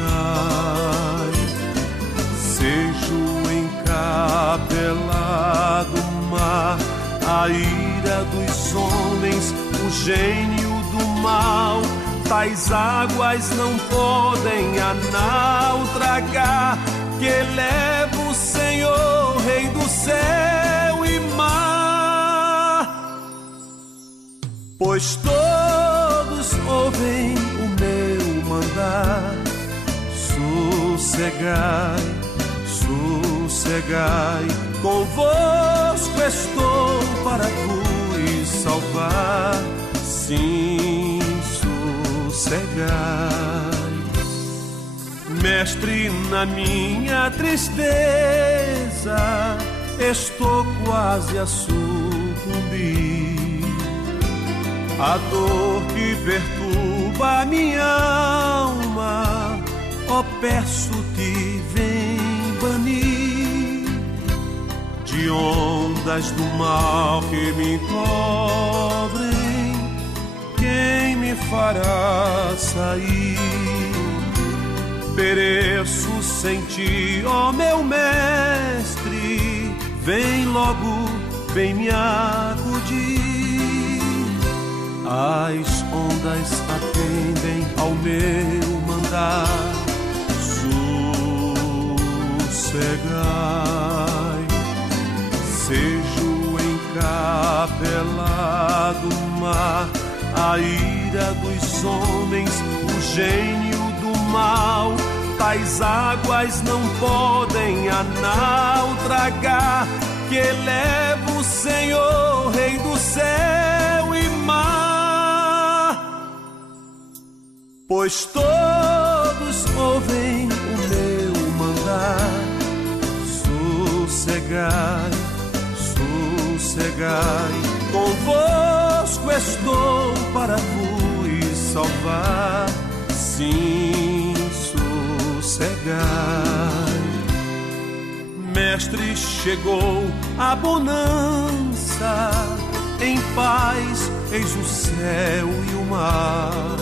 seja o encapelado mar, a ira dos homens, o gênio do mal. Tais águas não podem a naufragar, que eleva o Senhor, Rei do céu e mar. Pois todos ouvem o meu mandar. Sossegai, sossegai, convosco estou para vos salvar. Sim, sossegai. Mestre, na minha tristeza estou quase a sucumbir. A dor que perturba a minha alma, ó, peço-te, vem banir. De ondas do mal que me cobrem, quem me fará sair? Pereço sem ti, ó meu mestre, vem logo, vem me acudir. As ondas atendem ao meu mandar. Sossegai, seja o encapelado mar, a ira dos homens, o gênio do mal. Tais águas não podem a naufragar, que eleva o Senhor, Rei do céu e mar. Pois todos ouvem o meu mandar. Sossegai, sossegai, convosco estou para vos salvar. Sim, sossegai. Mestre, chegou a bonança, em paz eis o céu e o mar.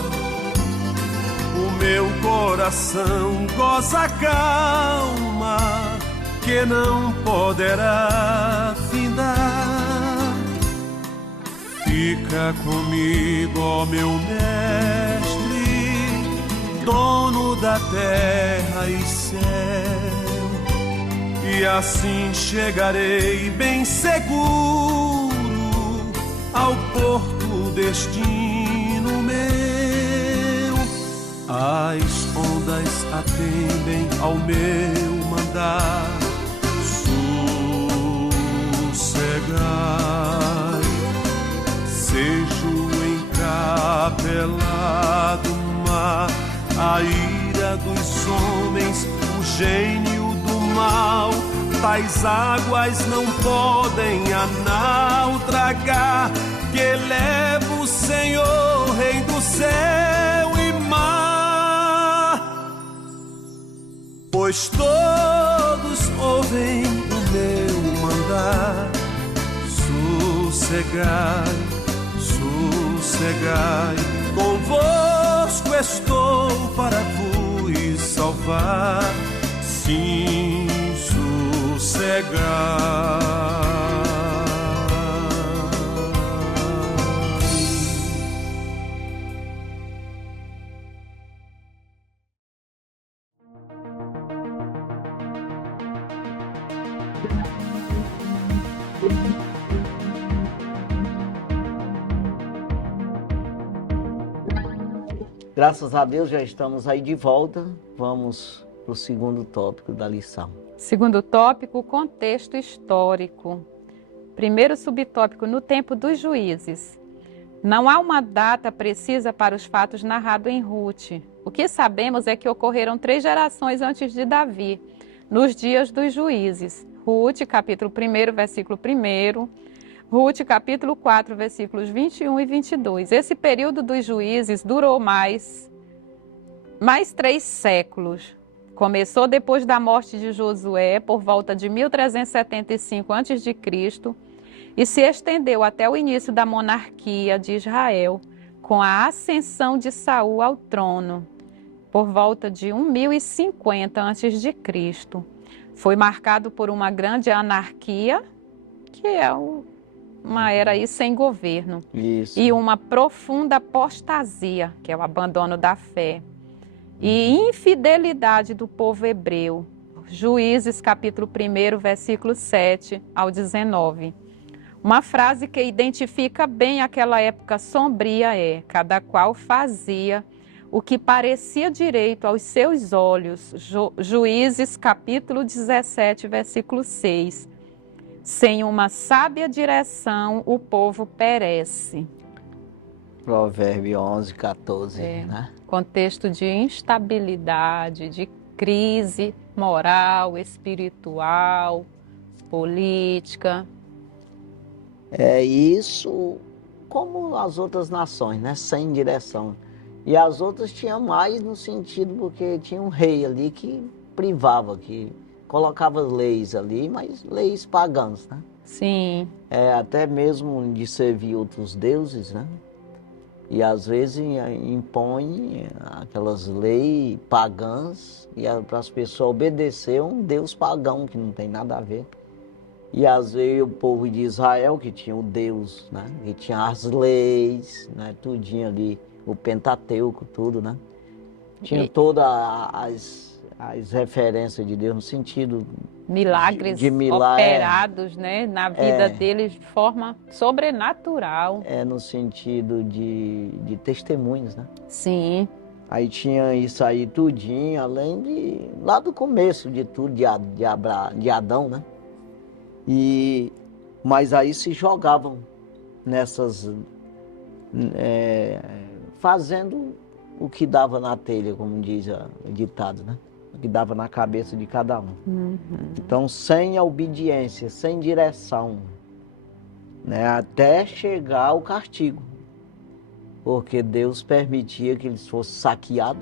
O meu coração goza a calma, que não poderá findar. Fica comigo, ó meu mestre, dono da terra e céu, e assim chegarei bem seguro ao porto destino meu. As ondas atendem ao meu mandar. Sossegai, seja o encapelado mar, a ira dos homens, o gênio do mal. Tais águas não podem a naufragar, que eleva o Senhor, Rei do céu e mar. Pois todos ouvem o meu mandar. Sossegai, sossegai, convosco estou para vos salvar. Sim, sossegai. Graças a Deus já estamos aí de volta. Vamos para o segundo tópico da lição. Segundo tópico, contexto histórico. Primeiro subtópico, no tempo dos juízes. Não há uma data precisa para os fatos narrados em Ruth. O que sabemos é que ocorreram 3 gerações antes de Davi, nos dias dos juízes. Ruth, capítulo 1, versículo 1. Ruth, capítulo 4, versículos 21 e 22. Esse período dos juízes durou mais mais 3 séculos. Começou depois da morte de Josué, por volta de 1375 a.C., e se estendeu até o início da monarquia de Israel, com a ascensão de Saul ao trono, por volta de 1050 a.C. Foi marcado por uma grande anarquia, que é uma era aí sem governo, Isso. e uma profunda apostasia, que é o abandono da fé, e infidelidade do povo hebreu. Juízes, capítulo 1, versículo 7 ao 19. Uma frase que identifica bem aquela época sombria é: cada qual fazia o que parecia direito aos seus olhos. Juízes, capítulo 17, versículo 6. Sem uma sábia direção, o povo perece. Provérbio 11, 14, né? Contexto de instabilidade, de crise moral, espiritual, política. É isso, como as outras nações, né? Sem direção. E as outras tinham mais no sentido porque tinha um rei ali que privava, que colocava leis ali, mas leis pagãs, né? Sim. Até mesmo de servir outros deuses, né? E às vezes impõe aquelas leis pagãs e para as pessoas obedecer um deus pagão que não tem nada a ver. E às vezes o povo de Israel, que tinha o Deus, né? Que tinha as leis, né? Tudinho ali, o Pentateuco, tudo, né? Tinha todas as referências de Deus no sentido milagres de milagre, operados, né? Na vida deles de forma sobrenatural. No sentido de testemunhos, né? Sim. Aí tinha isso aí tudinho, além de lá do começo de tudo, de Adão, né? Mas aí se jogavam nessas, fazendo o que dava na telha, como diz o ditado, né? O que dava na cabeça de cada um. Uhum. Então, sem a obediência, sem direção, né? Até chegar ao castigo. Porque Deus permitia que eles fossem saqueados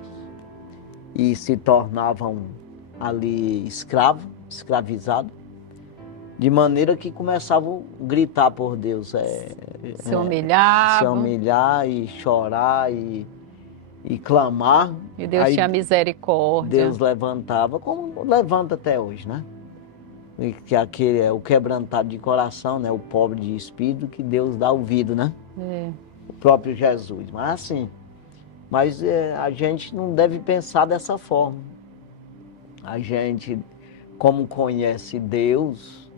e se tornavam ali escravizados, de maneira que começavam a gritar por Deus. Se humilhavam. Se humilhar e chorar e clamar. E Deus tinha misericórdia. Deus levantava, como levanta até hoje, né? E que aquele é o quebrantado de coração, né? O pobre de espírito, que Deus dá ouvido, né? O próprio Jesus. Mas a gente não deve pensar dessa forma. A gente, como conhece Deus,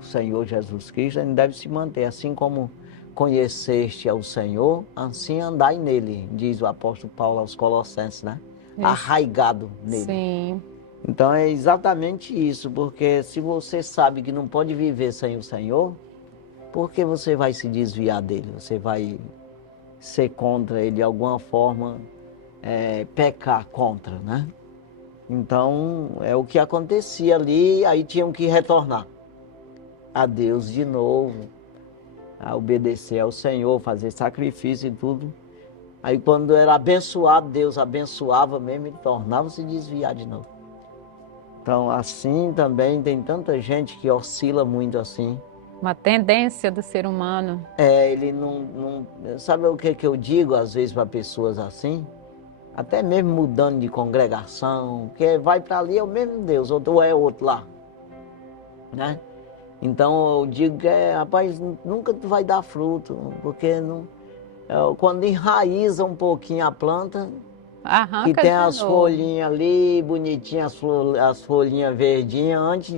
o Senhor Jesus Cristo, a gente deve se manter assim como conheceste ao Senhor, assim andai nele, diz o apóstolo Paulo aos Colossenses, né? Isso. Arraigado nele. Sim. Então é exatamente isso, porque se você sabe que não pode viver sem o Senhor, por que você vai se desviar dele? Você vai ser contra ele de alguma forma, pecar contra, né? Então é o que acontecia ali, aí tinham que retornar a Deus de novo, a obedecer ao Senhor, fazer sacrifício e tudo. Aí quando era abençoado, Deus abençoava mesmo e tornava a se desviar de novo. Então assim também tem tanta gente que oscila muito assim. Uma tendência do ser humano. Ele não... Sabe o que eu digo às vezes para pessoas assim? Até mesmo mudando de congregação, que vai para ali é o mesmo Deus, ou é outro lá, né? Então eu digo que, rapaz, nunca tu vai dar fruto, porque não, quando enraiza um pouquinho a planta, arranca que tem de as novo. folhinhas ali, bonitinhas, as folhinhas verdinhas, antes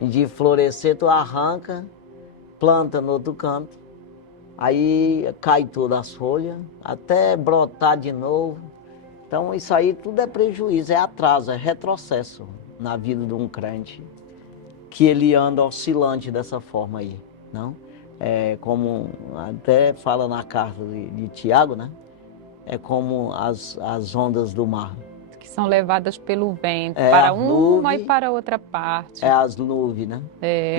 de florescer, tu arranca, planta no outro canto, aí cai todas as folhas, até brotar de novo. Então isso aí tudo é prejuízo, é atraso, é retrocesso na vida de um crente, que ele anda oscilante dessa forma aí, não? Como até fala na carta de Tiago, né? É como as ondas do mar. Que são levadas pelo vento, para uma nuvem, e para outra parte. As nuvens, né?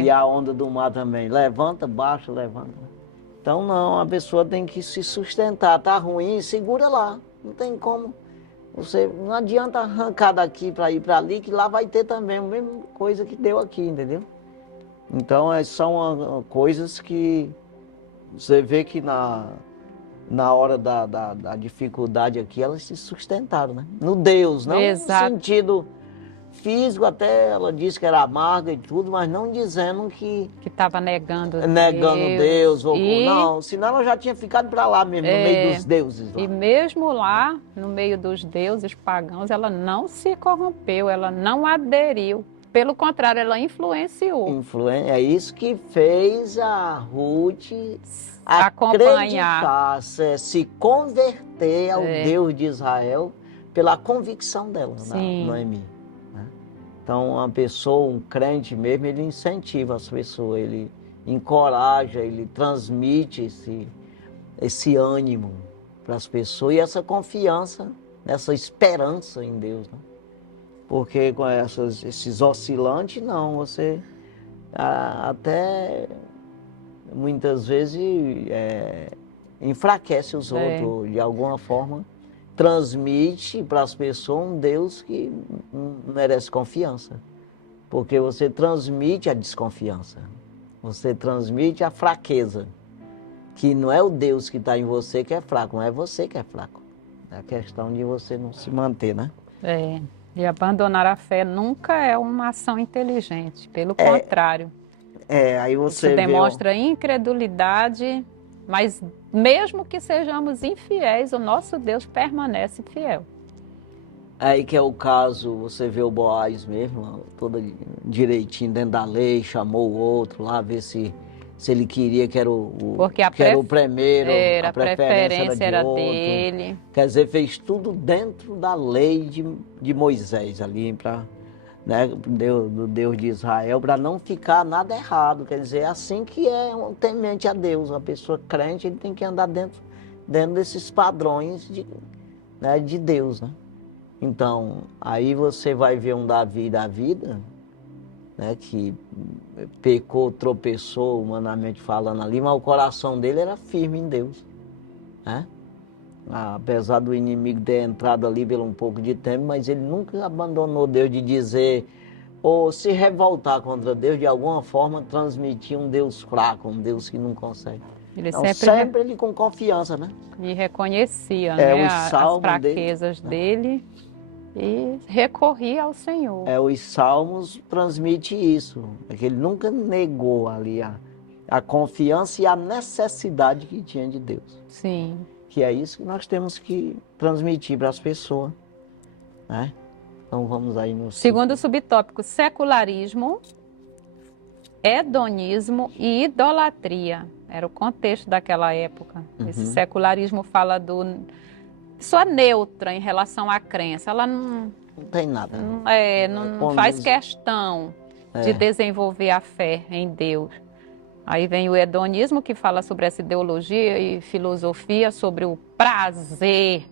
E a onda do mar também, levanta, baixa, levanta. Então não, a pessoa tem que se sustentar, tá ruim, segura lá, não tem como. Você não adianta arrancar daqui para ir para ali, que lá vai ter também a mesma coisa que deu aqui, entendeu? Então, são coisas que você vê que na hora da dificuldade aqui, elas se sustentaram, né? No Deus, não Exato. no sentido físico, até ela disse que era amarga e tudo, mas não dizendo que estava negando Deus ou e, não, senão ela já tinha ficado para lá mesmo, no meio dos deuses. Lá. E mesmo lá, no meio dos deuses pagãos, ela não se corrompeu, ela não aderiu. Pelo contrário, ela influenciou. É isso que fez a Ruth Acompanhar, acreditar, se converter ao Deus de Israel pela convicção dela, Noemi. Então, uma pessoa, um crente mesmo, ele incentiva as pessoas, ele encoraja, ele transmite esse ânimo para as pessoas e essa confiança, essa esperança em Deus. Né? Porque com esses oscilantes, não, você até muitas vezes enfraquece os outros, de alguma forma. Transmite para as pessoas um Deus que não merece confiança. Porque você transmite a desconfiança. Você transmite a fraqueza. Que não é o Deus que está em você que é fraco, não é você que é fraco. É a questão de você não se manter, né? E abandonar a fé nunca é uma ação inteligente. Pelo contrário. Aí você Isso demonstra incredulidade. Mas mesmo que sejamos infiéis, o nosso Deus permanece fiel. Aí que é o caso, você vê o Boaz mesmo, todo direitinho dentro da lei, chamou o outro lá, ver se ele queria que era o primeiro, a preferência era dele. Quer dizer, fez tudo dentro da lei de Moisés ali, do Deus de Israel, para não ficar nada errado. Quer dizer, é assim que é um temente a Deus. Uma pessoa crente, ele tem que andar dentro desses padrões de Deus. Né? Então, aí você vai ver um Davi da vida, que pecou, tropeçou, humanamente falando ali, mas o coração dele era firme em Deus. Né? Apesar do inimigo ter entrado ali pelo um pouco de tempo, mas ele nunca abandonou Deus de dizer, ou se revoltar contra Deus, de alguma forma transmitir um Deus fraco, um Deus que não consegue. Ele então, sempre ele com confiança, né? E reconhecia as fraquezas dele e recorria ao Senhor. Os Salmos transmitem isso, que ele nunca negou ali a confiança e a necessidade que tinha de Deus. Sim. Que é isso que nós temos que transmitir para as pessoas. Né? Então vamos aí no... Segundo subtópico, secularismo, hedonismo e idolatria. Era o contexto daquela época. Esse secularismo fala do... Pessoa neutra em relação à crença. Ela não tem nada. Não faz questão de desenvolver a fé em Deus. Aí vem o hedonismo, que fala sobre essa ideologia e filosofia, sobre o prazer.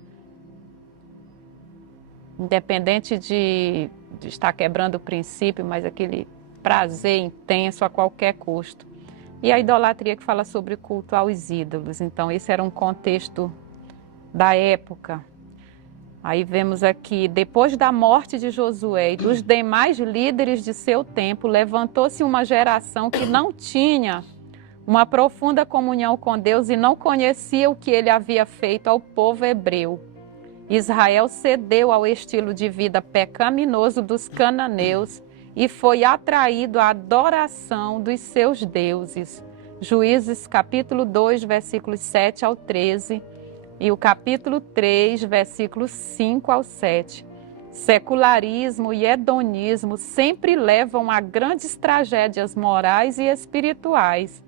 Independente de estar quebrando o princípio, mas aquele prazer intenso a qualquer custo. E a idolatria, que fala sobre o culto aos ídolos. Então, esse era um contexto da época. Aí vemos aqui, depois da morte de Josué e dos demais líderes de seu tempo, levantou-se uma geração que não tinha uma profunda comunhão com Deus e não conhecia o que ele havia feito ao povo hebreu. Israel cedeu ao estilo de vida pecaminoso dos cananeus e foi atraído à adoração dos seus deuses. Juízes capítulo 2, versículos 7 ao 13 e o capítulo 3, versículos 5 ao 7. Secularismo e hedonismo sempre levam a grandes tragédias morais e espirituais.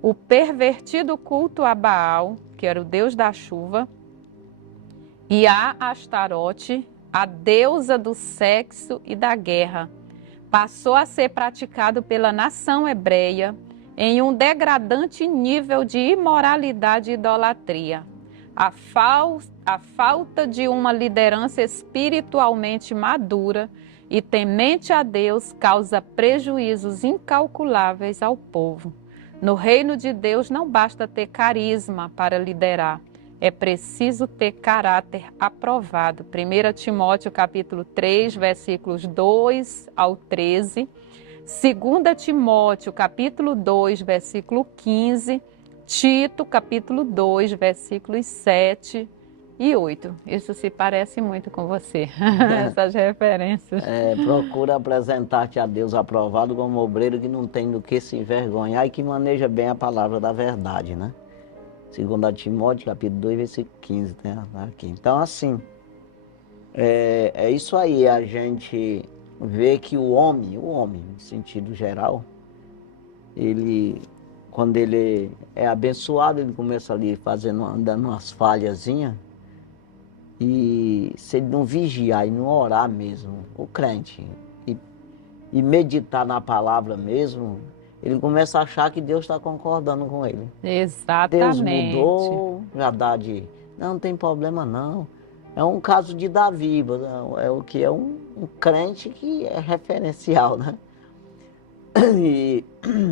O pervertido culto a Baal, que era o deus da chuva, e a Astarote, a deusa do sexo e da guerra, passou a ser praticado pela nação hebreia em um degradante nível de imoralidade e idolatria. A falta de uma liderança espiritualmente madura e temente a Deus causa prejuízos incalculáveis ao povo. No reino de Deus não basta ter carisma para liderar, é preciso ter caráter aprovado. 1 Timóteo capítulo 3, versículos 2 ao 13. 2 Timóteo capítulo 2, versículo 15. Tito capítulo 2, versículos 7 e 8. Isso se parece muito com você, essas referências. Procura apresentar-te a Deus aprovado como obreiro que não tem do que se envergonhar e que maneja bem a palavra da verdade, né? 2 Timóteo, capítulo 2, versículo 15, né? Aqui. Então, assim, é isso aí, a gente vê que o homem, no sentido geral, ele, quando ele é abençoado, ele começa ali andando umas falhazinhas, e se ele não vigiar e não orar mesmo, o crente, e meditar na palavra mesmo, ele começa a achar que Deus está concordando com ele. Exatamente. Deus mudou, não tem problema não. É um caso de Davi, é o que é um crente que é referencial, né? E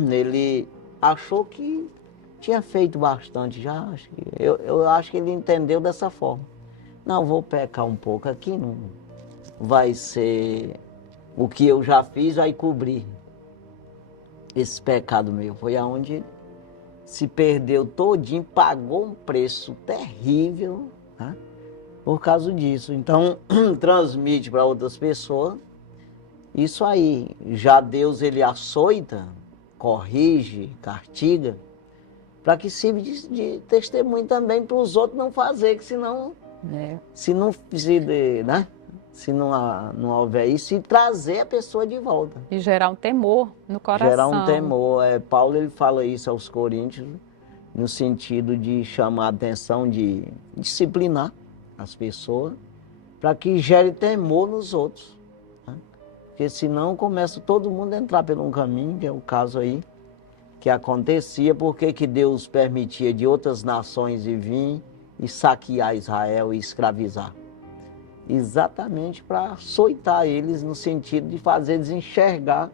ele achou que tinha feito bastante já. Eu acho que ele entendeu dessa forma. Não, vou pecar um pouco aqui, não vai ser o que eu já fiz, vai cobrir esse pecado meu. Foi aonde se perdeu todinho, pagou um preço terrível, né, por causa disso. Então, transmite para outras pessoas isso aí. Já Deus, ele açoita, corrige, castiga, para que sirva de testemunho também para os outros não fazer, que senão... Se não houver isso, e trazer a pessoa de volta. E gerar um temor no coração. Gerar um temor. Paulo, ele fala isso aos Coríntios, no sentido de chamar a atenção, de disciplinar as pessoas, para que gere temor nos outros. Né? Porque senão começa todo mundo a entrar por um caminho, que é o caso aí, que acontecia, porque que Deus permitia de outras nações vir e saquear Israel e escravizar. Exatamente para açoitar eles, no sentido de fazer eles enxergar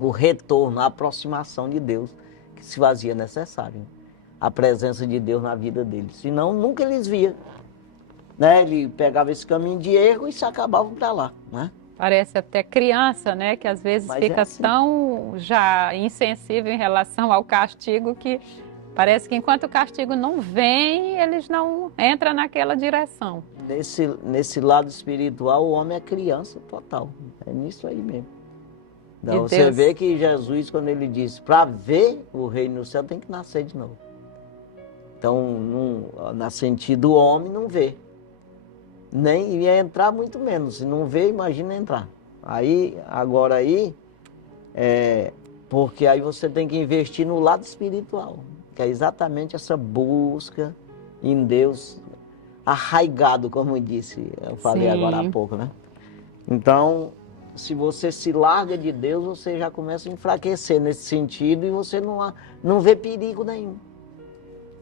o retorno, a aproximação de Deus, que se fazia necessário. A presença de Deus na vida deles. Senão, nunca eles viam. Né? Ele pegava esse caminho de erro e se acabavam para lá. Né? Parece até criança, né? Que às vezes fica assim, tão já insensível em relação ao castigo que... Parece que enquanto o castigo não vem, eles não entram naquela direção. Nesse lado espiritual, o homem é criança total. É nisso aí mesmo. Então, você vê que Jesus, quando ele disse, para ver o reino do céu, tem que nascer de novo. Então, na sentido, o homem não vê. Nem ia entrar, muito menos. Se não vê, imagina entrar. Porque aí você tem que investir no lado espiritual. Que é exatamente essa busca em Deus, arraigado, como eu disse, eu falei agora há pouco, né? Então, se você se larga de Deus, você já começa a enfraquecer nesse sentido e você não vê perigo nenhum.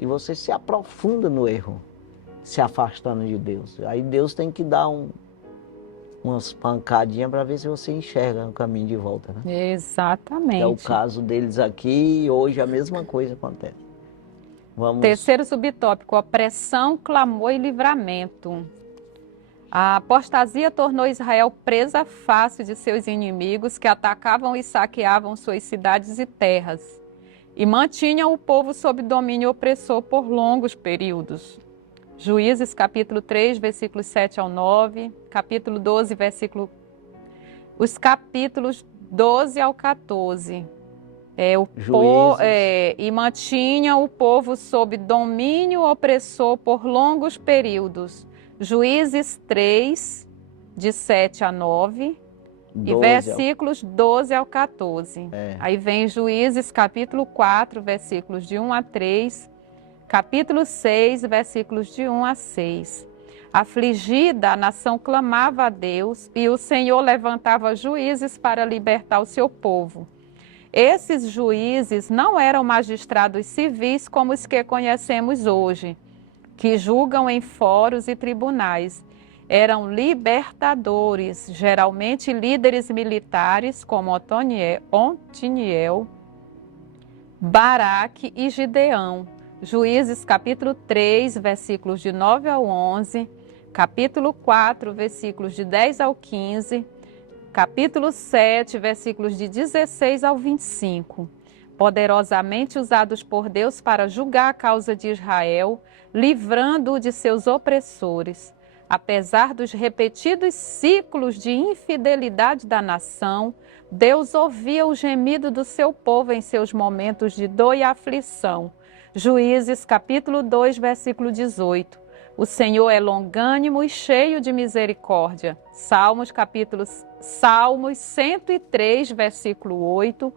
E você se aprofunda no erro, se afastando de Deus. Aí Deus tem que dar umas pancadinhas para ver se você enxerga o caminho de volta, né? Exatamente. É o caso deles aqui e hoje a mesma coisa acontece. Terceiro subtópico, opressão, clamor e livramento. A apostasia tornou Israel presa fácil de seus inimigos que atacavam e saqueavam suas cidades e terras e mantinham o povo sob domínio opressor por longos períodos. Juízes capítulo 3, versículos 7 ao 9, capítulo 12, os capítulos 12 ao 14. E mantinha o povo sob domínio opressor por longos períodos. Juízes 3, de 7 a 9, e versículos 12 ao 14. Aí vem Juízes capítulo 4, versículos de 1 a 3, capítulo 6, versículos de 1 a 6. Afligida, a nação clamava a Deus, e o Senhor levantava juízes para libertar o seu povo. Esses juízes não eram magistrados civis como os que conhecemos hoje, que julgam em fóruns e tribunais. Eram libertadores, geralmente líderes militares como Otiniel, Baraque e Gideão, Juízes capítulo 3, versículos de 9 ao 11, capítulo 4, versículos de 10 ao 15, capítulo 7, versículos de 16 ao 25. Poderosamente usados por Deus para julgar a causa de Israel, livrando-o de seus opressores. Apesar dos repetidos ciclos de infidelidade da nação, Deus ouvia o gemido do seu povo em seus momentos de dor e aflição. Juízes capítulo 2, versículo 18. O Senhor é longânimo e cheio de misericórdia. Salmos 103, versículo 8.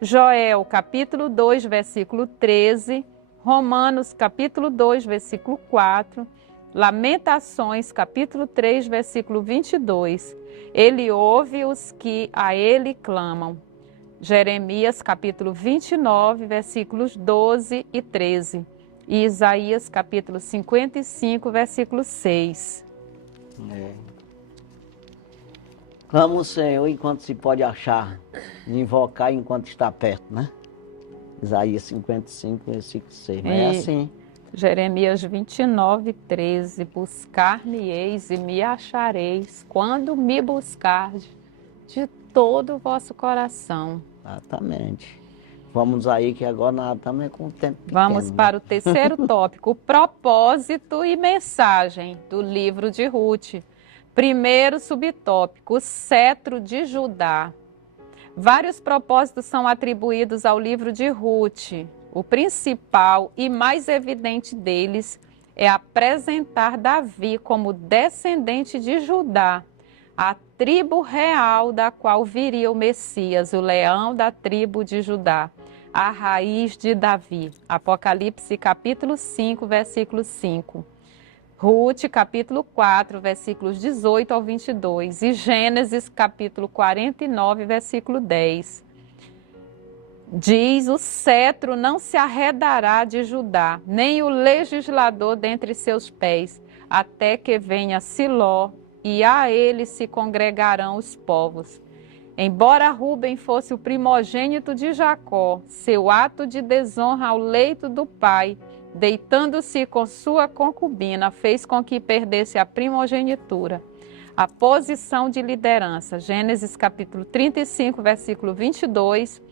Joel capítulo 2, versículo 13. Romanos capítulo 2, versículo 4. Lamentações capítulo 3, versículo 22. Ele ouve os que a ele clamam. Jeremias capítulo 29, versículos 12 e 13. E Isaías capítulo 55, versículo 6. Clama o Senhor enquanto se pode achar, e invocar enquanto está perto, né? Isaías 55, versículo 6. Mas é assim. Jeremias 29, 13. Buscar-me-eis e me achareis, quando me buscardes de todo o vosso coração. Exatamente. Vamos aí que agora nós estamos com o tempo pequeno. Vamos para o terceiro tópico, o propósito e mensagem do livro de Ruth. Primeiro subtópico, o cetro de Judá. Vários propósitos são atribuídos ao livro de Ruth. O principal e mais evidente deles é apresentar Davi como descendente de Judá, a tribo real da qual viria o Messias, o leão da tribo de Judá, a raiz de Davi. Apocalipse capítulo 5, versículo 5. Ruth capítulo 4, versículos 18 ao 22. E Gênesis capítulo 49, versículo 10. Diz: o cetro não se arredará de Judá, nem o legislador dentre seus pés, até que venha Siló, e a ele se congregarão os povos. Embora Rúben fosse o primogênito de Jacó, seu ato de desonra ao leito do pai, deitando-se com sua concubina, fez com que perdesse a primogenitura. A posição de liderança, Gênesis capítulo 35, versículo 22,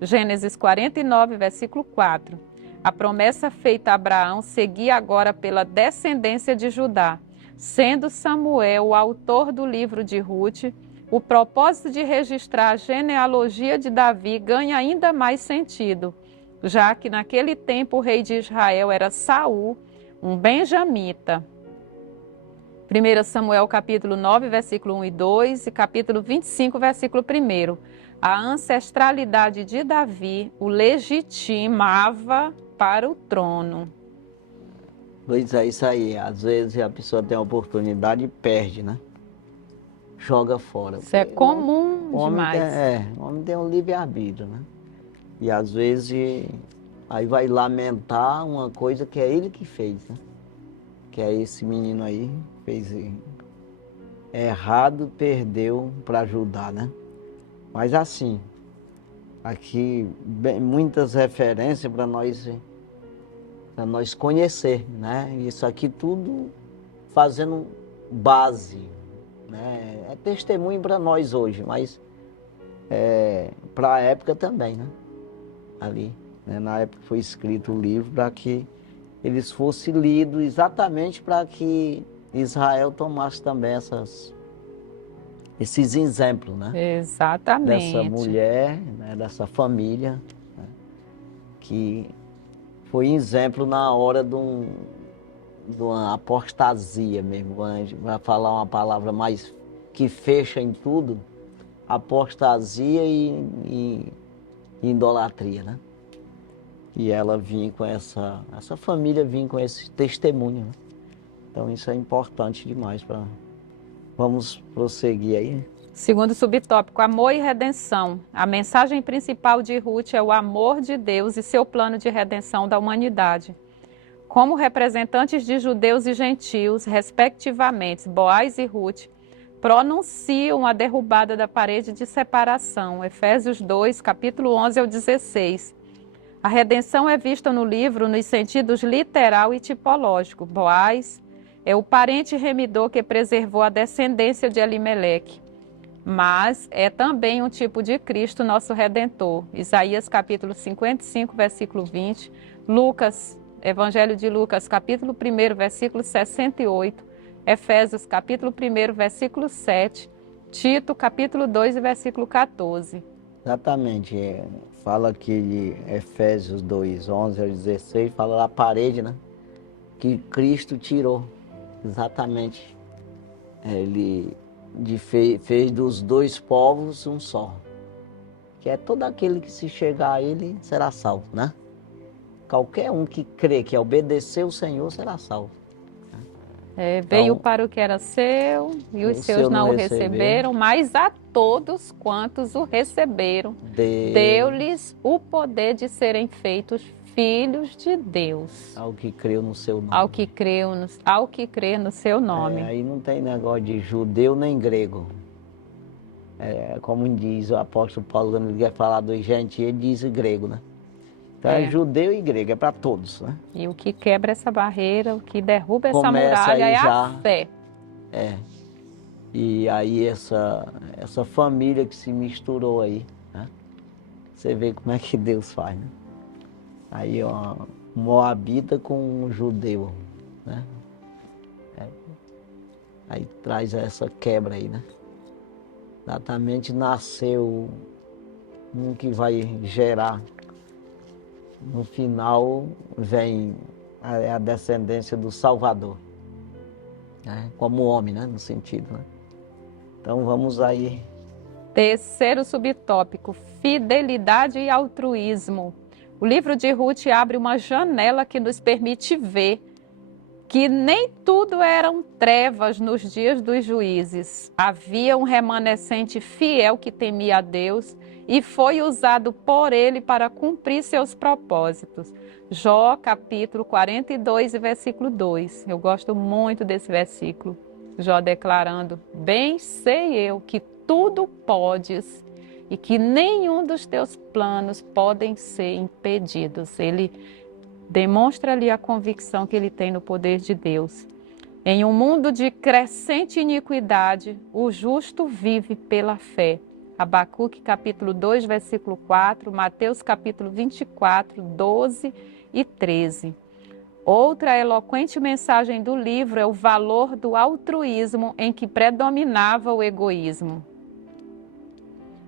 Gênesis 49, versículo 4. A promessa feita a Abraão seguia agora pela descendência de Judá. Sendo Samuel o autor do livro de Ruth, o propósito de registrar a genealogia de Davi ganha ainda mais sentido, já que naquele tempo o rei de Israel era Saul, um benjamita. 1 Samuel capítulo 9, versículo 1 e 2 e capítulo 25, versículo 1. A ancestralidade de Davi o legitimava para o trono. Pois é, isso aí. Às vezes a pessoa tem a oportunidade e perde, né? Joga fora. Isso é comum demais. O homem tem um livre-arbítrio, né? E às vezes aí vai lamentar uma coisa que é ele que fez, né? Que é esse menino aí, fez errado, perdeu para ajudar, né? Mas assim, aqui muitas referências para nós conhecer, né? Isso aqui tudo fazendo base, né? É testemunho para nós hoje, mas para a época também, né? Ali, né? Na época foi escrito o livro para que eles fossem lidos exatamente para que Israel tomasse também esses exemplos, né? Exatamente. Dessa mulher, né? Dessa família, né? Que foi exemplo na hora de uma apostasia mesmo. Vai falar uma palavra mais que fecha em tudo, apostasia e idolatria, né? E ela vinha com essa família vinha com esse testemunho, né? Então isso é importante demais para... Vamos prosseguir aí. Segundo subtópico, amor e redenção. A mensagem principal de Ruth é o amor de Deus e seu plano de redenção da humanidade. Como representantes de judeus e gentios, respectivamente, Boaz e Ruth, pronunciam a derrubada da parede de separação. Efésios 2, capítulo 11 ao 16. A redenção é vista no livro nos sentidos literal e tipológico. Boaz é o parente remidor que preservou a descendência de Elimeleque, mas é também um tipo de Cristo, nosso Redentor. Isaías capítulo 55, versículo 20, Evangelho de Lucas, capítulo 1, versículo 68, Efésios capítulo 1, versículo 7, Tito capítulo 2, versículo 14. Exatamente. Fala aqui de Efésios 2, 11 ao 16, fala da parede, né? Que Cristo tirou. Exatamente. Ele fez dos dois povos um só. Que é todo aquele que se chegar a ele será salvo, né? Qualquer um que crê, que obedecer o Senhor, será salvo. Veio para o que era seu e os seus não o receberam, mas a todos quantos o receberam, deu-lhes o poder de serem feitos filhos de Deus. Ao que creu no seu nome. Ao que crê no seu nome. Aí não tem negócio de judeu nem grego. Como diz o apóstolo Paulo, quando ele quer falar dos gentios, ele diz grego, né? Então é judeu e grego, é para todos, né? E o que quebra essa barreira, o que derruba essa muralha é a fé. E aí essa família que se misturou aí, né? Você vê como é que Deus faz, né? Aí ó, moabita com um judeu, né? Aí traz essa quebra aí, né? Exatamente nasceu um que vai gerar. No final vem a descendência do Salvador, né? Como homem, né? No sentido, né? Então vamos aí. Terceiro subtópico, fidelidade e altruísmo. O livro de Ruth abre uma janela que nos permite ver que nem tudo eram trevas nos dias dos juízes. Havia um remanescente fiel que temia a Deus e foi usado por ele para cumprir seus propósitos. Jó, capítulo 42, versículo 2. Eu gosto muito desse versículo. Jó declarando: bem sei eu que tudo podes e que nenhum dos teus planos podem ser impedidos. Ele demonstra ali a convicção que ele tem no poder de Deus. Em um mundo de crescente iniquidade, o justo vive pela fé. Abacuque capítulo 2, versículo 4, Mateus capítulo 24, 12 e 13. Outra eloquente mensagem do livro é o valor do altruísmo em que predominava o egoísmo.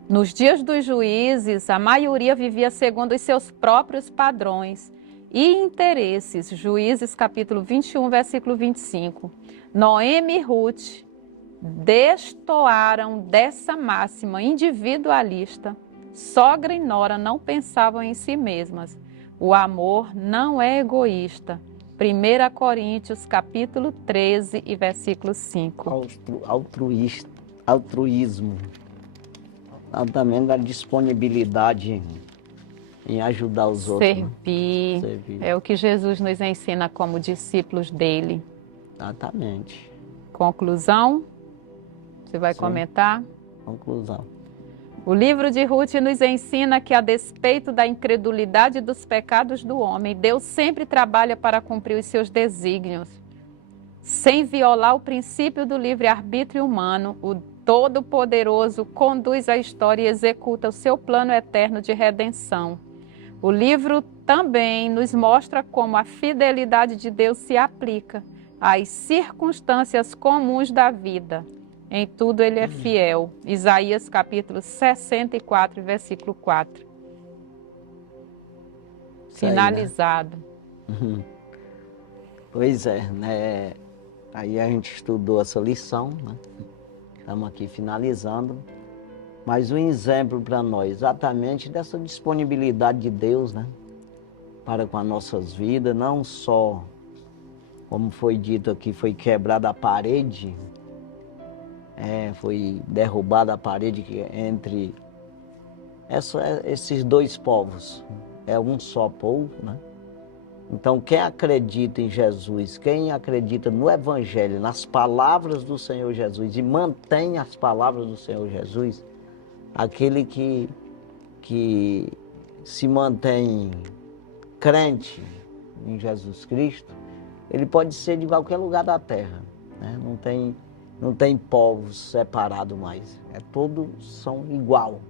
Nos dias dos juízes, a maioria vivia segundo os seus próprios padrões e interesses. Juízes capítulo 21, versículo 25. Noemi e Ruth destoaram dessa máxima individualista. Sogra e nora não pensavam em si mesmas. O amor não é egoísta. 1 Coríntios capítulo 13 e versículo 5. Altruísmo. Também da disponibilidade em ajudar os outros. Servir. É o que Jesus nos ensina como discípulos dele. Exatamente. Conclusão? Você vai comentar? Conclusão. O livro de Ruth nos ensina que, a despeito da incredulidade e dos pecados do homem, Deus sempre trabalha para cumprir os seus desígnios. Sem violar o princípio do livre-arbítrio humano, o Todo-Poderoso conduz a história e executa o seu plano eterno de redenção. O livro também nos mostra como a fidelidade de Deus se aplica às circunstâncias comuns da vida. Em tudo ele é fiel. Isaías capítulo 64, versículo 4. Finalizado. Né? Pois é, né? Aí a gente estudou essa lição, né? Estamos aqui finalizando. Mas um exemplo para nós, exatamente dessa disponibilidade de Deus, né? Para com as nossas vidas, não só, como foi dito aqui, foi quebrada a parede, foi derrubada a parede entre esses dois povos. É um só povo, né? Então, quem acredita em Jesus, quem acredita no Evangelho, nas palavras do Senhor Jesus e mantém as palavras do Senhor Jesus, aquele que se mantém crente em Jesus Cristo, ele pode ser de qualquer lugar da terra, né? Não tem povos separados mais. Todos são igual,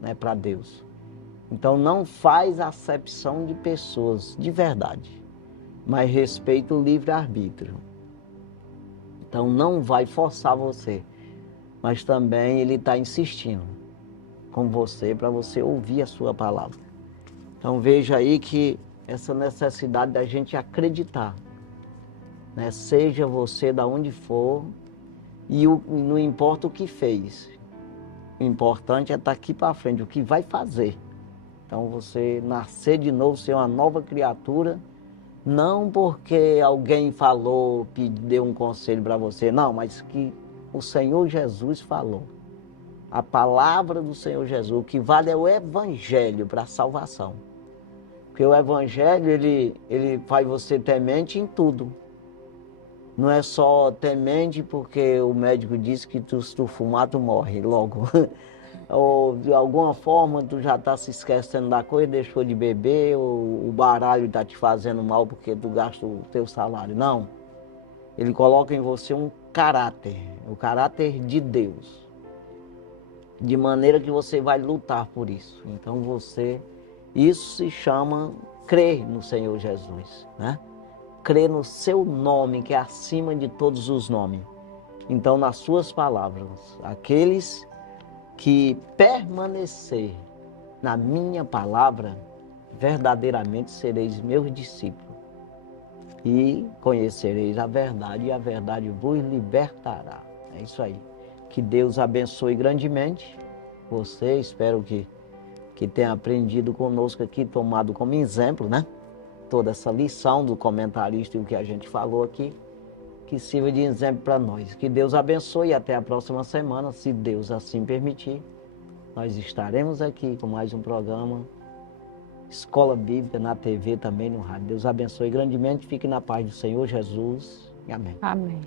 né, para Deus. Então não faz acepção de pessoas de verdade, mas respeita o livre-arbítrio. Então não vai forçar você, mas também ele está insistindo com você para você ouvir a sua palavra. Então veja aí que essa necessidade da gente acreditar, né? Seja você da onde for, e não importa o que fez, o importante é estar aqui para frente, o que vai fazer. Então você nascer de novo, ser uma nova criatura, não porque alguém falou, deu um conselho para você, não, mas que o Senhor Jesus falou. A palavra do Senhor Jesus, o que vale é o Evangelho para a salvação. Porque o Evangelho, ele faz você temente em tudo. Não é só temente porque o médico disse que se tu fumar, tu morre logo. Ou de alguma forma tu já está se esquecendo da coisa, deixou de beber, ou o baralho está te fazendo mal porque tu gasta o teu salário. Não. Ele coloca em você um caráter, o caráter de Deus. De maneira que você vai lutar por isso. Então isso se chama crer no Senhor Jesus, né? Crer no seu nome, que é acima de todos os nomes. Então, nas suas palavras, aqueles que permanecer na minha palavra, verdadeiramente sereis meus discípulos. E conhecereis a verdade, e a verdade vos libertará. É isso aí. Que Deus abençoe grandemente você. Espero que tenha aprendido conosco aqui, tomado como exemplo, né? Toda essa lição do comentarista e o que a gente falou aqui, que sirva de exemplo para nós. Que Deus abençoe e até a próxima semana, se Deus assim permitir. Nós estaremos aqui com mais um programa Escola Bíblica na TV, também no rádio. Deus abençoe grandemente, fique na paz do Senhor Jesus. Amém. Amém.